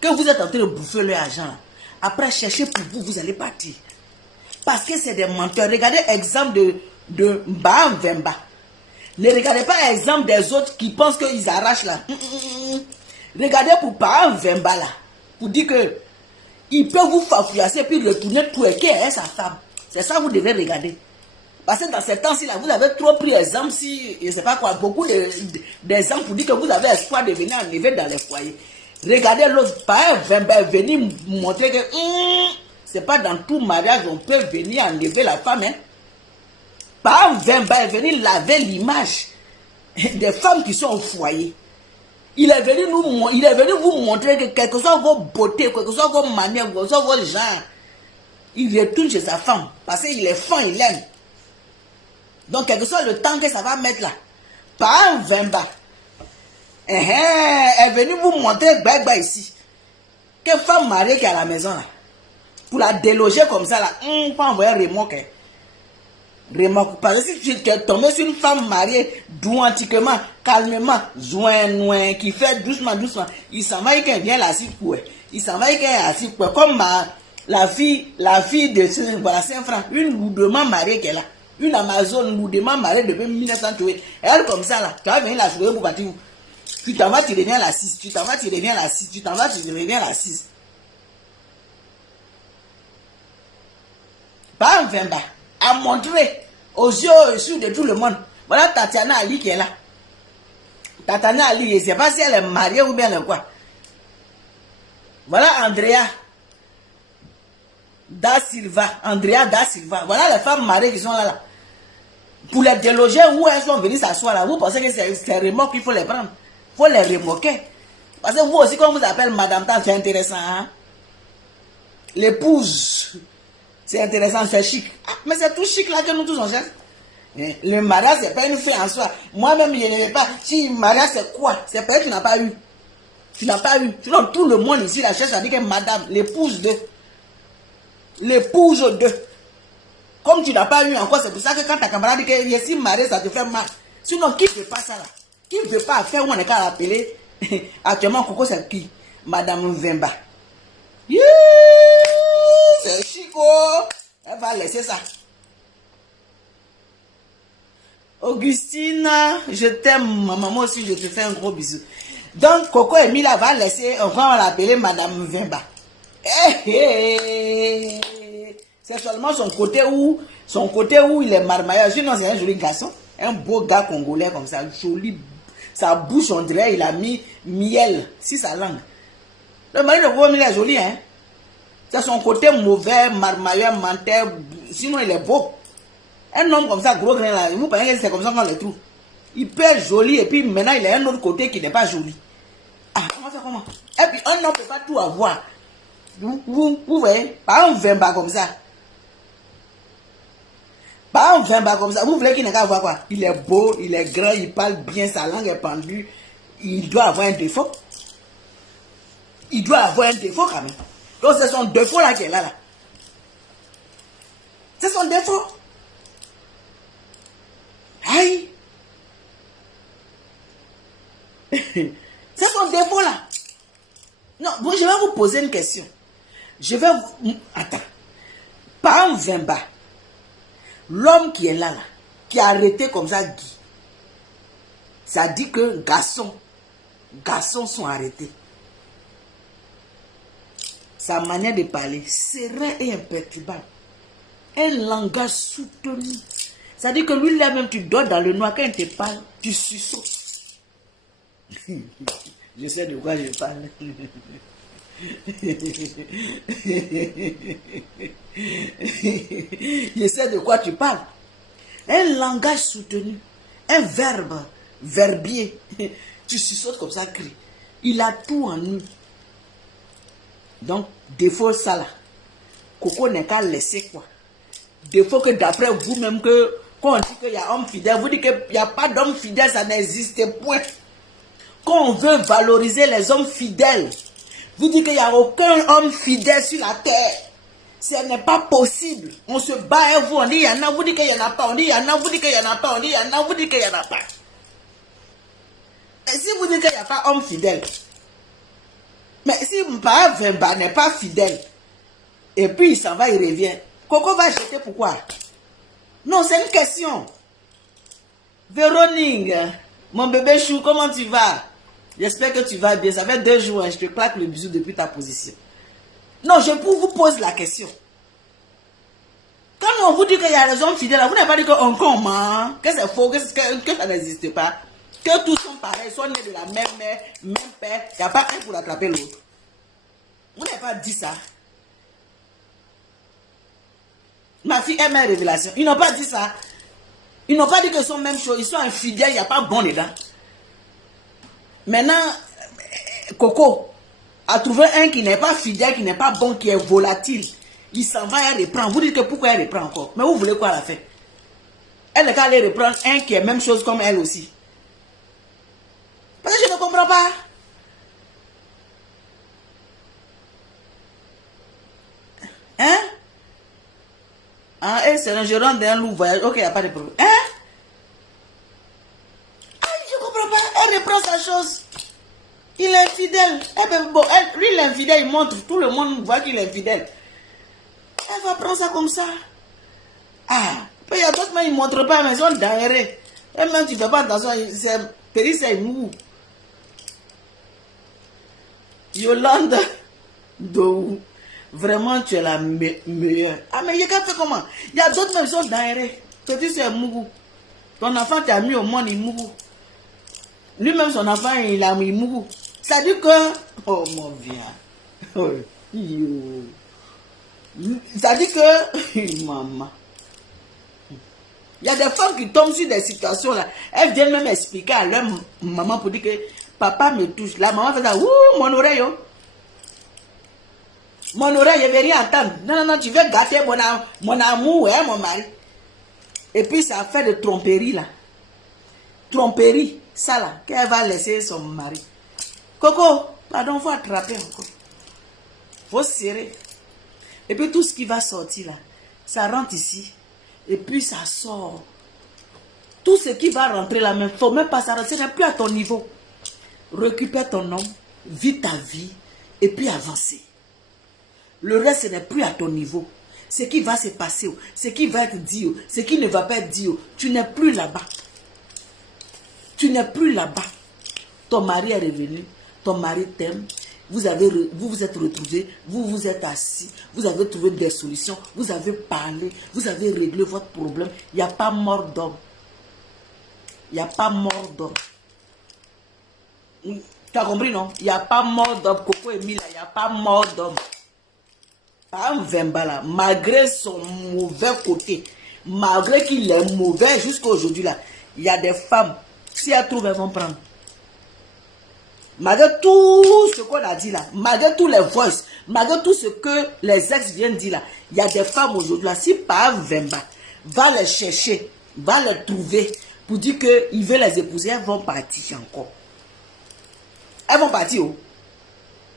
que vous êtes en train de bouffer leur argent là, après chercher pour vous, vous allez partir. Parce que c'est des menteurs. Regardez l'exemple de Mbam Vemba. Ne regardez pas l'exemple des autres qui pensent qu'ils arrachent là. Regardez pour Mbam Vemba là. Pour dire que il peut vous fafouillasser puis retourner tout et qui est sa femme. C'est ça que vous devez regarder. Parce que dans ces temps-ci là, vous avez trop pris exemple si, je ne sais pas quoi, beaucoup d'exemples pour dire que vous avez espoir de venir enlever dans les foyers. Regardez l'autre, par venir montrer que c'est pas dans tout mariage on peut venir enlever la femme. Hein. Par venir laver l'image des femmes qui sont au foyer. Il est venu vous montrer que quelle que soit vos beautés, quelle que soit vos manières, quel que soit vos genres, il retourne chez sa femme. Parce qu'il est fin, il aime. Donc, quel que soit le temps que ça va mettre là, par un Vemba, elle est venue vous montrer ici. Quelle femme mariée qui est à la maison là, pour la déloger comme ça là, pas envoyer remorque. Parce que si tu es tombé sur une femme mariée, douantiquement, calmement, qui fait doucement, il s'en va et qu'elle vient là-dessus pour elle. Il s'en va et qu'elle est assise pour elle. Comme la fille de Saint-Franc, une lourdement mariée qu'elle a. Une Amazone lourdement mariée depuis 1938. Elle comme ça là, tu vas venir la jouer pour partir. Tu t'en vas, tu reviens la 6. Tu t'en vas, tu reviens la 6. Tu t'en vas, tu reviens la 6. Pas un Vemba. À montrer aux yeux de tout le monde. Voilà Tatiana Ali qui est là. Tatiana Ali, je ne sais pas si elle est mariée ou bien elle est quoi. Voilà Andrea Da Silva. Voilà les femmes mariées qui sont là. Pour les déloger où elles sont venues s'asseoir là, vous pensez que c'est remorque qu'il faut les prendre. Il faut les remorquer. Parce que vous aussi, quand on vous appelle Madame Tan, c'est intéressant. Hein? L'épouse. C'est intéressant, c'est chic. Ah, mais c'est tout chic là que nous tous on cherche. Le mariage, c'est pas une fin en soi. Moi-même, je n'aimais pas. Si le mariage, c'est quoi? C'est pas que tu n'as pas eu. Tu n'as pas eu. Sinon, tout le monde ici, la cherche à dire que madame, l'épouse de. L'épouse de. Comme tu n'as pas eu encore, c'est pour ça que quand ta camarade dit que si marié, ça te fait mal. Sinon, qui ne veut pas ça là? Qui ne veut pas faire où on est qu'à appeler? Actuellement, Coco, c'est qui? Madame Vemba. Yeah! C'est chico. Elle va laisser ça. Augustine, je t'aime. Maman aussi, je te fais un gros bisou. Donc, Coco Emilia va laisser, on va l'appeler Madame Vemba. C'est seulement son côté où il est marmailleur. Sinon, c'est un joli garçon. Un beau gars congolais comme ça. Joli. Sa bouche, on dirait, il a mis miel sur sa langue. Le mari de Coco Emilia est joli, hein. C'est son côté mauvais, marmailleur, menteur. Sinon, il est beau. Un homme comme ça, gros grain là, vous pensez que c'est comme ça qu'on le trouve. Il peut être joli et puis maintenant il a un autre côté qui n'est pas joli. Ah, on va faire comment? Et puis un homme ne peut pas tout avoir. Vous voyez, pas un vimba comme ça. Pas un vimba comme ça. Vous voulez qu'il n'ait qu'à avoir quoi? Il est beau, il est grand, il parle bien, sa langue est pendue. Il doit avoir un défaut. Il doit avoir un défaut quand même. Donc c'est son défaut là qui est là. C'est son défaut. Aïe. C'est son défaut là. Non, bon, je vais vous poser une question. Je vais vous... Attends. Pas un vimba. L'homme qui est là, qui a arrêté comme ça Guy. Ça dit que garçons sont arrêtés. Sa manière de parler, serein et imperturbable. Un langage soutenu. Ça dit que lui, là même, tu dors dans le noir. Quand il te parle, tu suçotes. Je sais de quoi je parle. Je sais de quoi tu parles. Un langage soutenu. Un verbe. Verbier. Tu suçotes comme ça, crie. Il a tout en nous. Donc, défaut ça là. Coco n'est qu'à laisser quoi. Défaut que d'après vous-même, quand on dit qu'il y a homme fidèle, vous dites qu'il n'y a pas d'homme fidèle, ça n'existe point. Quand on veut valoriser les hommes fidèles, vous dites qu'il n'y a aucun homme fidèle sur la terre. Ce n'est pas possible. On se bat et vous, on dit il y en a, vous dites qu'il n'y en a pas. On dit il y en a, vous dites qu'il n'y en a pas. On dit il y en a, vous dites qu'il n'y en a pas. Et si vous dites qu'il n'y a pas homme fidèle, mais si Mpa Vemba n'est pas fidèle, et puis il s'en va, il revient, Coco va jeter pourquoi? Non, c'est une question. Véronique, mon bébé chou, comment tu vas? J'espère que tu vas bien. Ça fait 2 jours, je te claque le bisou depuis ta position. Non, je vous pose la question. Quand on vous dit qu'il y a des hommes fidèles, vous n'avez pas dit qu'on ment, que c'est faux, que ça n'existe pas, que tous sont pareils, sont nés de la même mère, même père, il n'y a pas un pour attraper l'autre. Vous n'avez pas dit ça. Ma fille aime mes révélations. Ils n'ont pas dit ça. Ils n'ont pas dit que sont même chose. Ils sont infidèles, il n'y a pas bon dedans. Maintenant, Coco a trouvé un qui n'est pas fidèle, qui n'est pas bon, qui est volatile. Il s'en va, elle reprend. Vous dites que pourquoi elle reprend encore? Mais vous voulez quoi la faire? Elle n'est qu'à aller reprendre un qui est même chose comme elle aussi. Parce que je ne comprends pas. Hein? Ah, c'est un gérant d'un loup voyage. Ok, il n'y a pas de problème. Hein? Ah, je ne comprends pas. Elle reprend sa chose. Il est infidèle. Eh ben, bon, lui, il est infidèle, il montre. Tout le monde voit qu'il est infidèle. Elle va prendre ça comme ça. Ah, il y a d'autres, mais ils ne montrent pas, mais ils sont derrière. Et même tu ne fais pas attention, c'est mou. Yolande, vraiment, tu es la meilleure. Ah, mais il y a qu'à faire comment? Il y a d'autres, mais ils sont derrière. Petit, c'est mou. Ton enfant t'a mis au monde, il mou. Lui-même, son enfant, il a mis mou. Ça dit que... Oh, mon vieux. Oh, yo. Ça dit que... Maman. Il y a des femmes qui tombent sur des situations là. Elles viennent même expliquer à leur maman pour dire que papa me touche. La maman fait ça. Ouh, mon oreille. Oh. Mon oreille, je ne vais rien entendre. Non, non, non, tu veux gâter mon amour, hein, mon mari. Et puis ça fait de tromperie là. Tromperie, ça là, qu'elle va laisser son mari. Coco, pardon, il faut attraper encore. Il faut serrer. Et puis tout ce qui va sortir là, ça rentre ici. Et puis ça sort. Tout ce qui va rentrer là, il ne faut même pas s'arrêter, ce n'est plus à ton niveau. Récupère ton homme, vis ta vie, et puis avancer. Le reste, ce n'est plus à ton niveau. Ce qui va se passer, ce qui va être dit, ce qui ne va pas être dit, tu n'es plus là-bas. Tu n'es plus là-bas. Ton mari est revenu, ton mari t'aime. Vous vous êtes retrouvés, vous vous êtes assis, vous avez trouvé des solutions, vous avez parlé, vous avez réglé votre problème. Il n'y a pas mort d'homme. Il n'y a pas mort d'homme. Tu as compris, non? Il n'y a pas mort d'homme. Coco et Mila, il n'y a pas mort d'homme. Pas un Vemba là, malgré son mauvais côté, Malgré qu'il est mauvais jusqu'à aujourd'hui là, il y a des femmes, si elles trouvent, elles vont prendre. Malgré tout ce qu'on a dit là, malgré tous les voices, malgré tout ce que les ex viennent dire là, il y a des femmes aujourd'hui là, si par Vemba va les chercher, va les trouver pour dire qu'il veut les épouser, elles vont partir encore. Elles vont partir. Oh.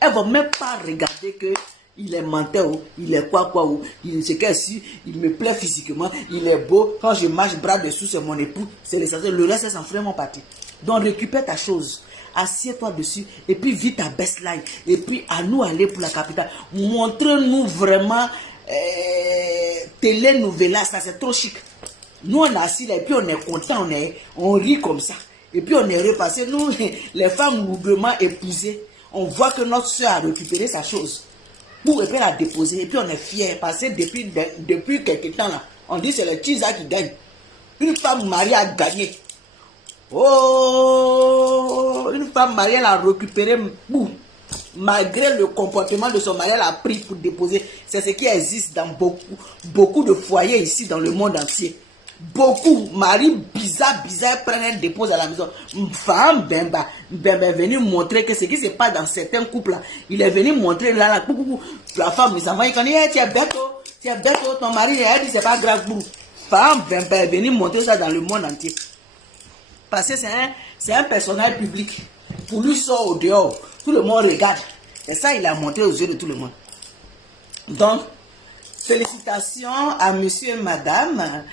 Elles ne vont même pas regarder que il est menteur, oh, il est quoi, oh, il c'est qu'est-ce il me plaît physiquement, il est beau, quand je marche bras dessous, c'est mon époux, c'est l'essentiel, le reste, c'est vraiment parti. Donc récupère ta chose, assieds-toi dessus, et puis vis ta best life, et puis à nous aller pour la capitale. Montre-nous vraiment télé-novelas, ça c'est trop chic. Nous on est assis là, et puis on est content, on rit comme ça, et puis on est repassé. Nous, les femmes lourdement épousées, on voit que notre soeur a récupéré sa chose. Pour et puis la déposer, et puis on est fiers, parce que depuis quelques temps là, on dit c'est le Tisa qui gagne. Une femme mariée a gagné. Oh, une femme mariée elle a récupéré, malgré le comportement de son mari, elle a pris pour déposer. C'est ce qui existe dans beaucoup de foyers ici dans le monde entier. Beaucoup, mari bizarre, prennent un dépôt à la maison. Femme, Bemba est venu montrer que ce qui se passe dans certains couples là. Il est venu montrer là, la femme, les enfants, il dit, tu es bête, ton mari, elle dit, c'est pas grave. Femme, Bemba est venu montrer ça dans le monde entier. Parce que c'est un personnage public. Pour lui, sort au dehors. Tout le monde regarde. Et ça, il a montré aux yeux de tout le monde. Donc, félicitations à monsieur et madame.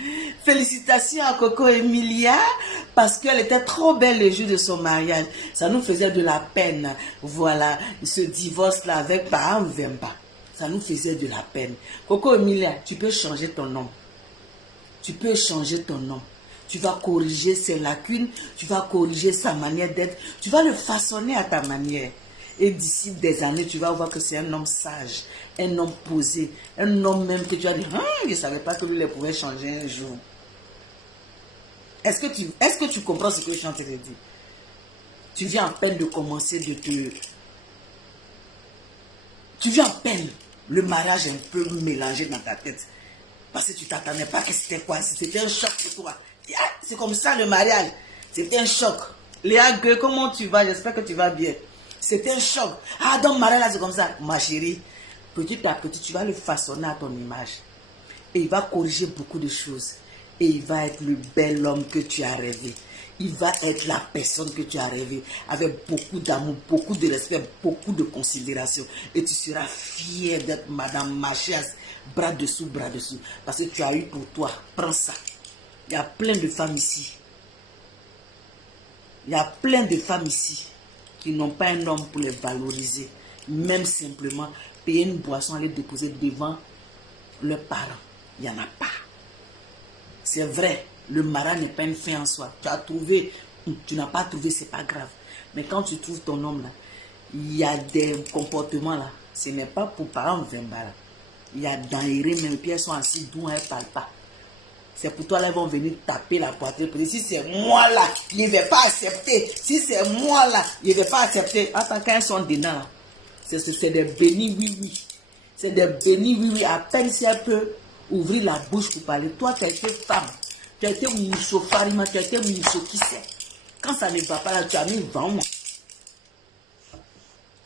Félicitations à Coco Emilia parce qu'elle était trop belle le jour de son mariage. Ça nous faisait de la peine. Voilà, ce divorce-là avec Pam Vemba. Ça nous faisait de la peine. Coco Emilia, tu peux changer ton nom. Tu peux changer ton nom. Tu vas corriger ses lacunes. Tu vas corriger sa manière d'être. Tu vas le façonner à ta manière. Et d'ici des années, tu vas voir que c'est un homme sage, un homme posé, un homme même que tu as dit, je ne savais pas que lui pouvait changer un jour. Est-ce que tu comprends ce que je suis en train de dire? Tu viens à peine de commencer Tu viens à peine le mariage un peu mélangé dans ta tête. Parce que tu ne t'attendais pas que c'était quoi? C'était un choc pour toi. C'est comme ça le mariage. C'était un choc. Léa Gueux, comment tu vas? J'espère que tu vas bien. C'était un choc. Ah, donc mariage là, c'est comme ça. Ma chérie, petit à petit, tu vas le façonner à ton image. Et il va corriger beaucoup de choses. Et il va être le bel homme que tu as rêvé. Il va être la personne que tu as rêvé. Avec beaucoup d'amour, beaucoup de respect, beaucoup de considération. Et tu seras fier d'être Madame Machias, bras dessous, bras dessous. Parce que tu as eu pour toi. Prends ça. Il y a plein de femmes ici. Il y a plein de femmes ici qui n'ont pas un homme pour les valoriser. Même simplement payer une boisson, aller déposer devant leurs parents. Il n'y en a pas. C'est vrai, le mariage n'est pas une fin en soi. Tu as trouvé, tu n'as pas trouvé, c'est pas grave. Mais quand tu trouves ton homme là, il y a des comportements là. Ce n'est pas pour parents Vemba là. Il y a d'aéré même, puis elles sont assises d'où elles ne parlent pas. C'est pour toi, là, ils vont venir taper la poitrine. Si c'est moi là, je ne vais pas accepter. Si c'est moi là, je ne vais pas accepter. Attends, quand elles sont dedans là, c'est des bénis oui. C'est des bénis oui. À peine si elle peut ouvrir la bouche pour parler. Toi, tu as été femme. Tu as été mousso farima, tu as été mousso qui sait. Quand ça ne va pas là, tu as mis 20 mois.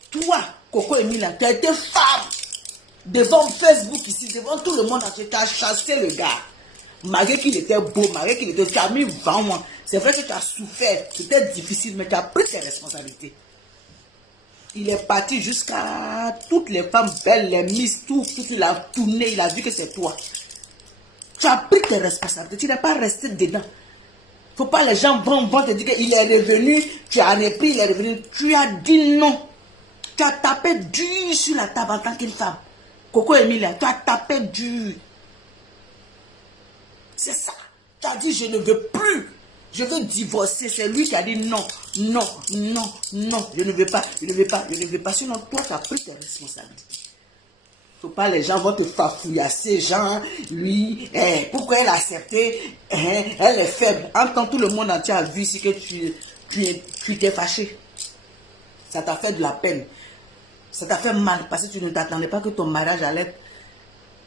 Toi, Coco Emilia, tu as été femme. Devant Facebook ici, devant tout le monde, tu as chassé le gars. Malgré qu'il était beau, malgré qu'il était... Tu as mis 20 mois. C'est vrai que tu as souffert. C'était difficile, mais tu as pris tes responsabilités. Il est parti jusqu'à toutes les femmes belles, les miss, tout. Il a tourné, il a vu que c'est toi. Tu as pris tes responsabilités. Tu n'es pas resté dedans. Il ne faut pas les gens vont te dire qu'il est revenu. Tu as repris, il est revenu. Tu as dit non. Tu as tapé dur sur la table en tant qu'une femme. Coco Emilia, tu as tapé dur. C'est ça. Tu as dit, je ne veux plus. Je veux divorcer. C'est lui qui a dit non. Je ne veux pas. Sinon, toi, tu as pris tes responsabilités. Il ne faut pas les gens vont te fafouillasser. Gens, lui, pourquoi elle a accepté? Elle est faible. En tant que tout le monde entier a vu ici que tu t'es fâché. Ça t'a fait de la peine. Ça t'a fait mal parce que tu ne t'attendais pas que ton mariage allait être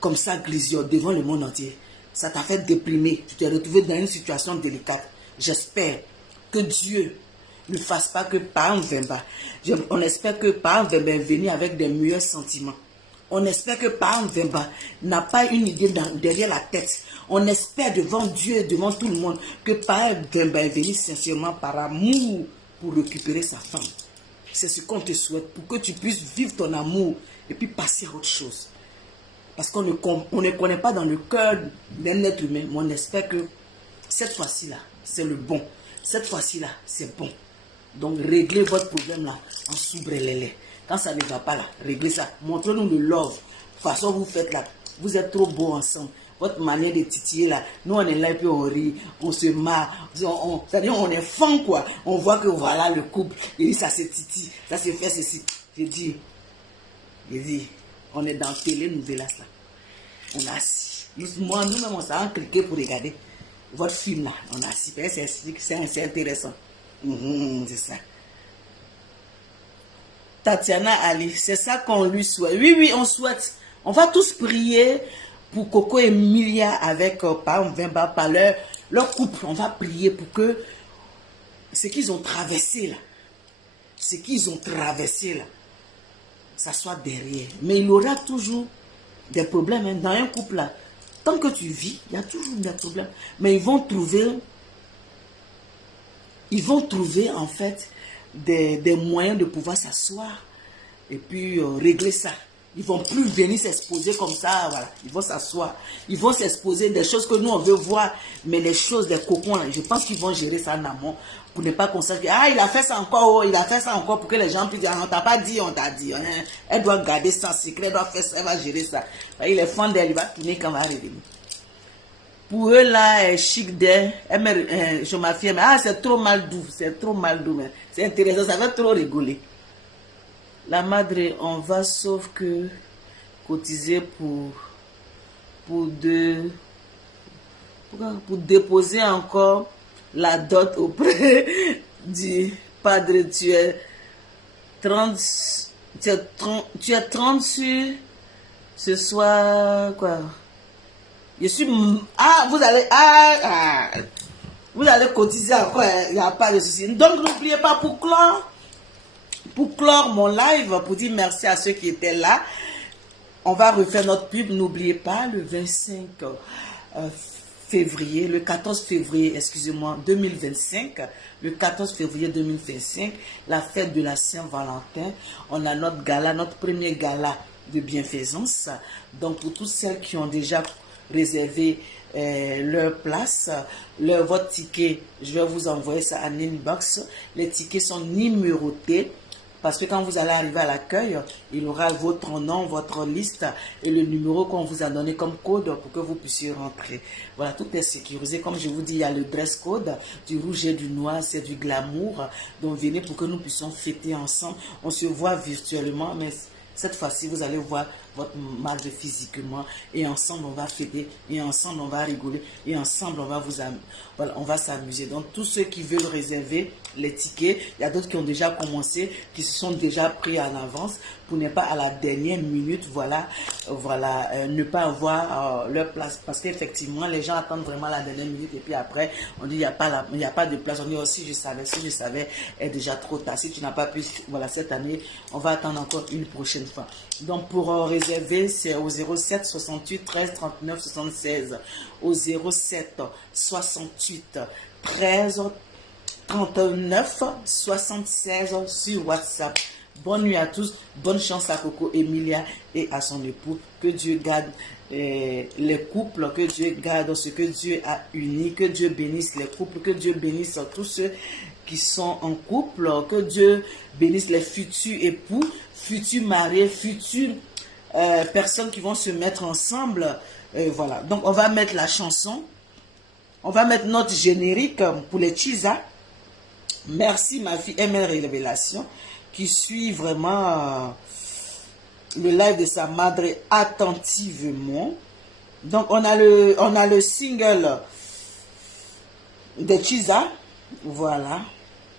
comme ça, glissure devant le monde entier. ça t'a fait déprimer, tu t'es retrouvé dans une situation délicate. J'espère que Dieu ne fasse pas que Pam Vemba, on espère que Pam Vemba est venu avec des meilleurs sentiments. On espère que Pam Vemba n'a pas une idée derrière la tête. On espère devant Dieu, devant tout le monde, que Pam Vemba est venu sincèrement par amour pour récupérer sa femme. C'est ce qu'on te souhaite, pour que tu puisses vivre ton amour et puis passer à autre chose. Parce qu'on ne connaît pas dans le cœur d'un être humain, mais on espère que cette fois-ci-là, c'est le bon. Cette fois-ci-là, c'est bon. Donc, réglez votre problème là en soubrelele. Quand ça ne va pas là, réglez ça. Montrez-nous le love. De toute façon, vous faites là. Vous êtes trop beaux ensemble. Votre manière de titiller là. Nous, on est là et puis on rit. On se marre. C'est-à-dire, on est fan quoi. On voit que voilà le couple. Et ça se titille. Ça se fait ceci. J'ai dit, on est dans télé-novelas là. On a assis. Moi, nous-mêmes, on s'est cliqué pour regarder votre film là. On a assis. C'est intéressant. C'est ça. Tatiana Ali, c'est ça qu'on lui souhaite. Oui, on souhaite. On va tous prier pour Coco et Emilia avec Pam Vemba, par leur couple. On va prier pour que ce qu'ils ont traversé là, ça soit derrière. Mais il y aura toujours des problèmes hein, dans un couple là. Tant que tu vis, il y a toujours des problèmes. Mais ils vont trouver en fait des moyens de pouvoir s'asseoir et puis régler ça. Ils vont plus venir s'exposer comme ça, voilà. Ils vont s'asseoir. Ils vont s'exposer des choses que nous on veut voir, mais les choses des cocons, là, je pense qu'ils vont gérer ça en amont pour ne pas qu'on sache que il a fait ça encore, il a fait ça encore pour que les gens puissent dire on t'a pas dit, on t'a dit. Hein. Elle doit garder ça secret, elle doit faire ça, elle va gérer ça. Il est fan d'elle, il va tourner quand elle va revenir. Pour eux là, chic d'elle, je m'affirme, c'est trop mal doux, mais c'est intéressant, ça va trop rigoler. La madre, on va sauf que cotiser pour déposer encore la dot auprès du padre. Tu es 30 sur ce soir, quoi. Je suis... vous allez cotiser encore, il n'y a pas de souci. Donc, n'oubliez pas pour clore mon live, pour dire merci à ceux qui étaient là. On va refaire notre pub. N'oubliez pas, le 25 février, le 14 février, excusez-moi, 2025, le 14 février 2025, la fête de la Saint-Valentin. On a notre gala, notre premier gala de bienfaisance. Donc, pour toutes celles qui ont déjà réservé leur place, votre ticket, je vais vous envoyer ça en inbox. Les tickets sont numérotés parce que quand vous allez arriver à l'accueil, il y aura votre nom, votre liste et le numéro qu'on vous a donné comme code pour que vous puissiez rentrer. Voilà, tout est sécurisé. Comme je vous dis, il y a le dress code, du rouge et du noir, c'est du glamour. Donc venez pour que nous puissions fêter ensemble. On se voit virtuellement, mais cette fois-ci, vous allez voir votre madre physiquement et ensemble, on va fêter et ensemble, on va rigoler et ensemble, on va s'amuser. Donc, tous ceux qui veulent réserver les tickets, il y a d'autres qui ont déjà commencé, qui se sont déjà pris en avance pour ne pas à la dernière minute, ne pas avoir leur place. Parce qu'effectivement, les gens attendent vraiment la dernière minute et puis après, on dit il n'y a pas de place. On dit si je savais, est déjà trop tard. Si tu n'as pas pu, cette année, on va attendre encore une prochaine fois. Donc, pour réserver, c'est au 07 68 13 39 76. Au 07 68 13 39 76 sur WhatsApp. Bonne nuit à tous. Bonne chance à Coco Emilia et à son époux. Que Dieu garde les couples. Que Dieu garde ce que Dieu a uni. Que Dieu bénisse les couples. Que Dieu bénisse tous ceux qui sont en couple. Que Dieu bénisse les futurs époux, futurs mariés, futurs personnes qui vont se mettre ensemble. Voilà. Donc, on va mettre la chanson. On va mettre notre générique pour les Chisa. Merci, ma fille ML Révélation, qui suit vraiment le live de sa madre attentivement. Donc, on a le single de Chisa. Voilà.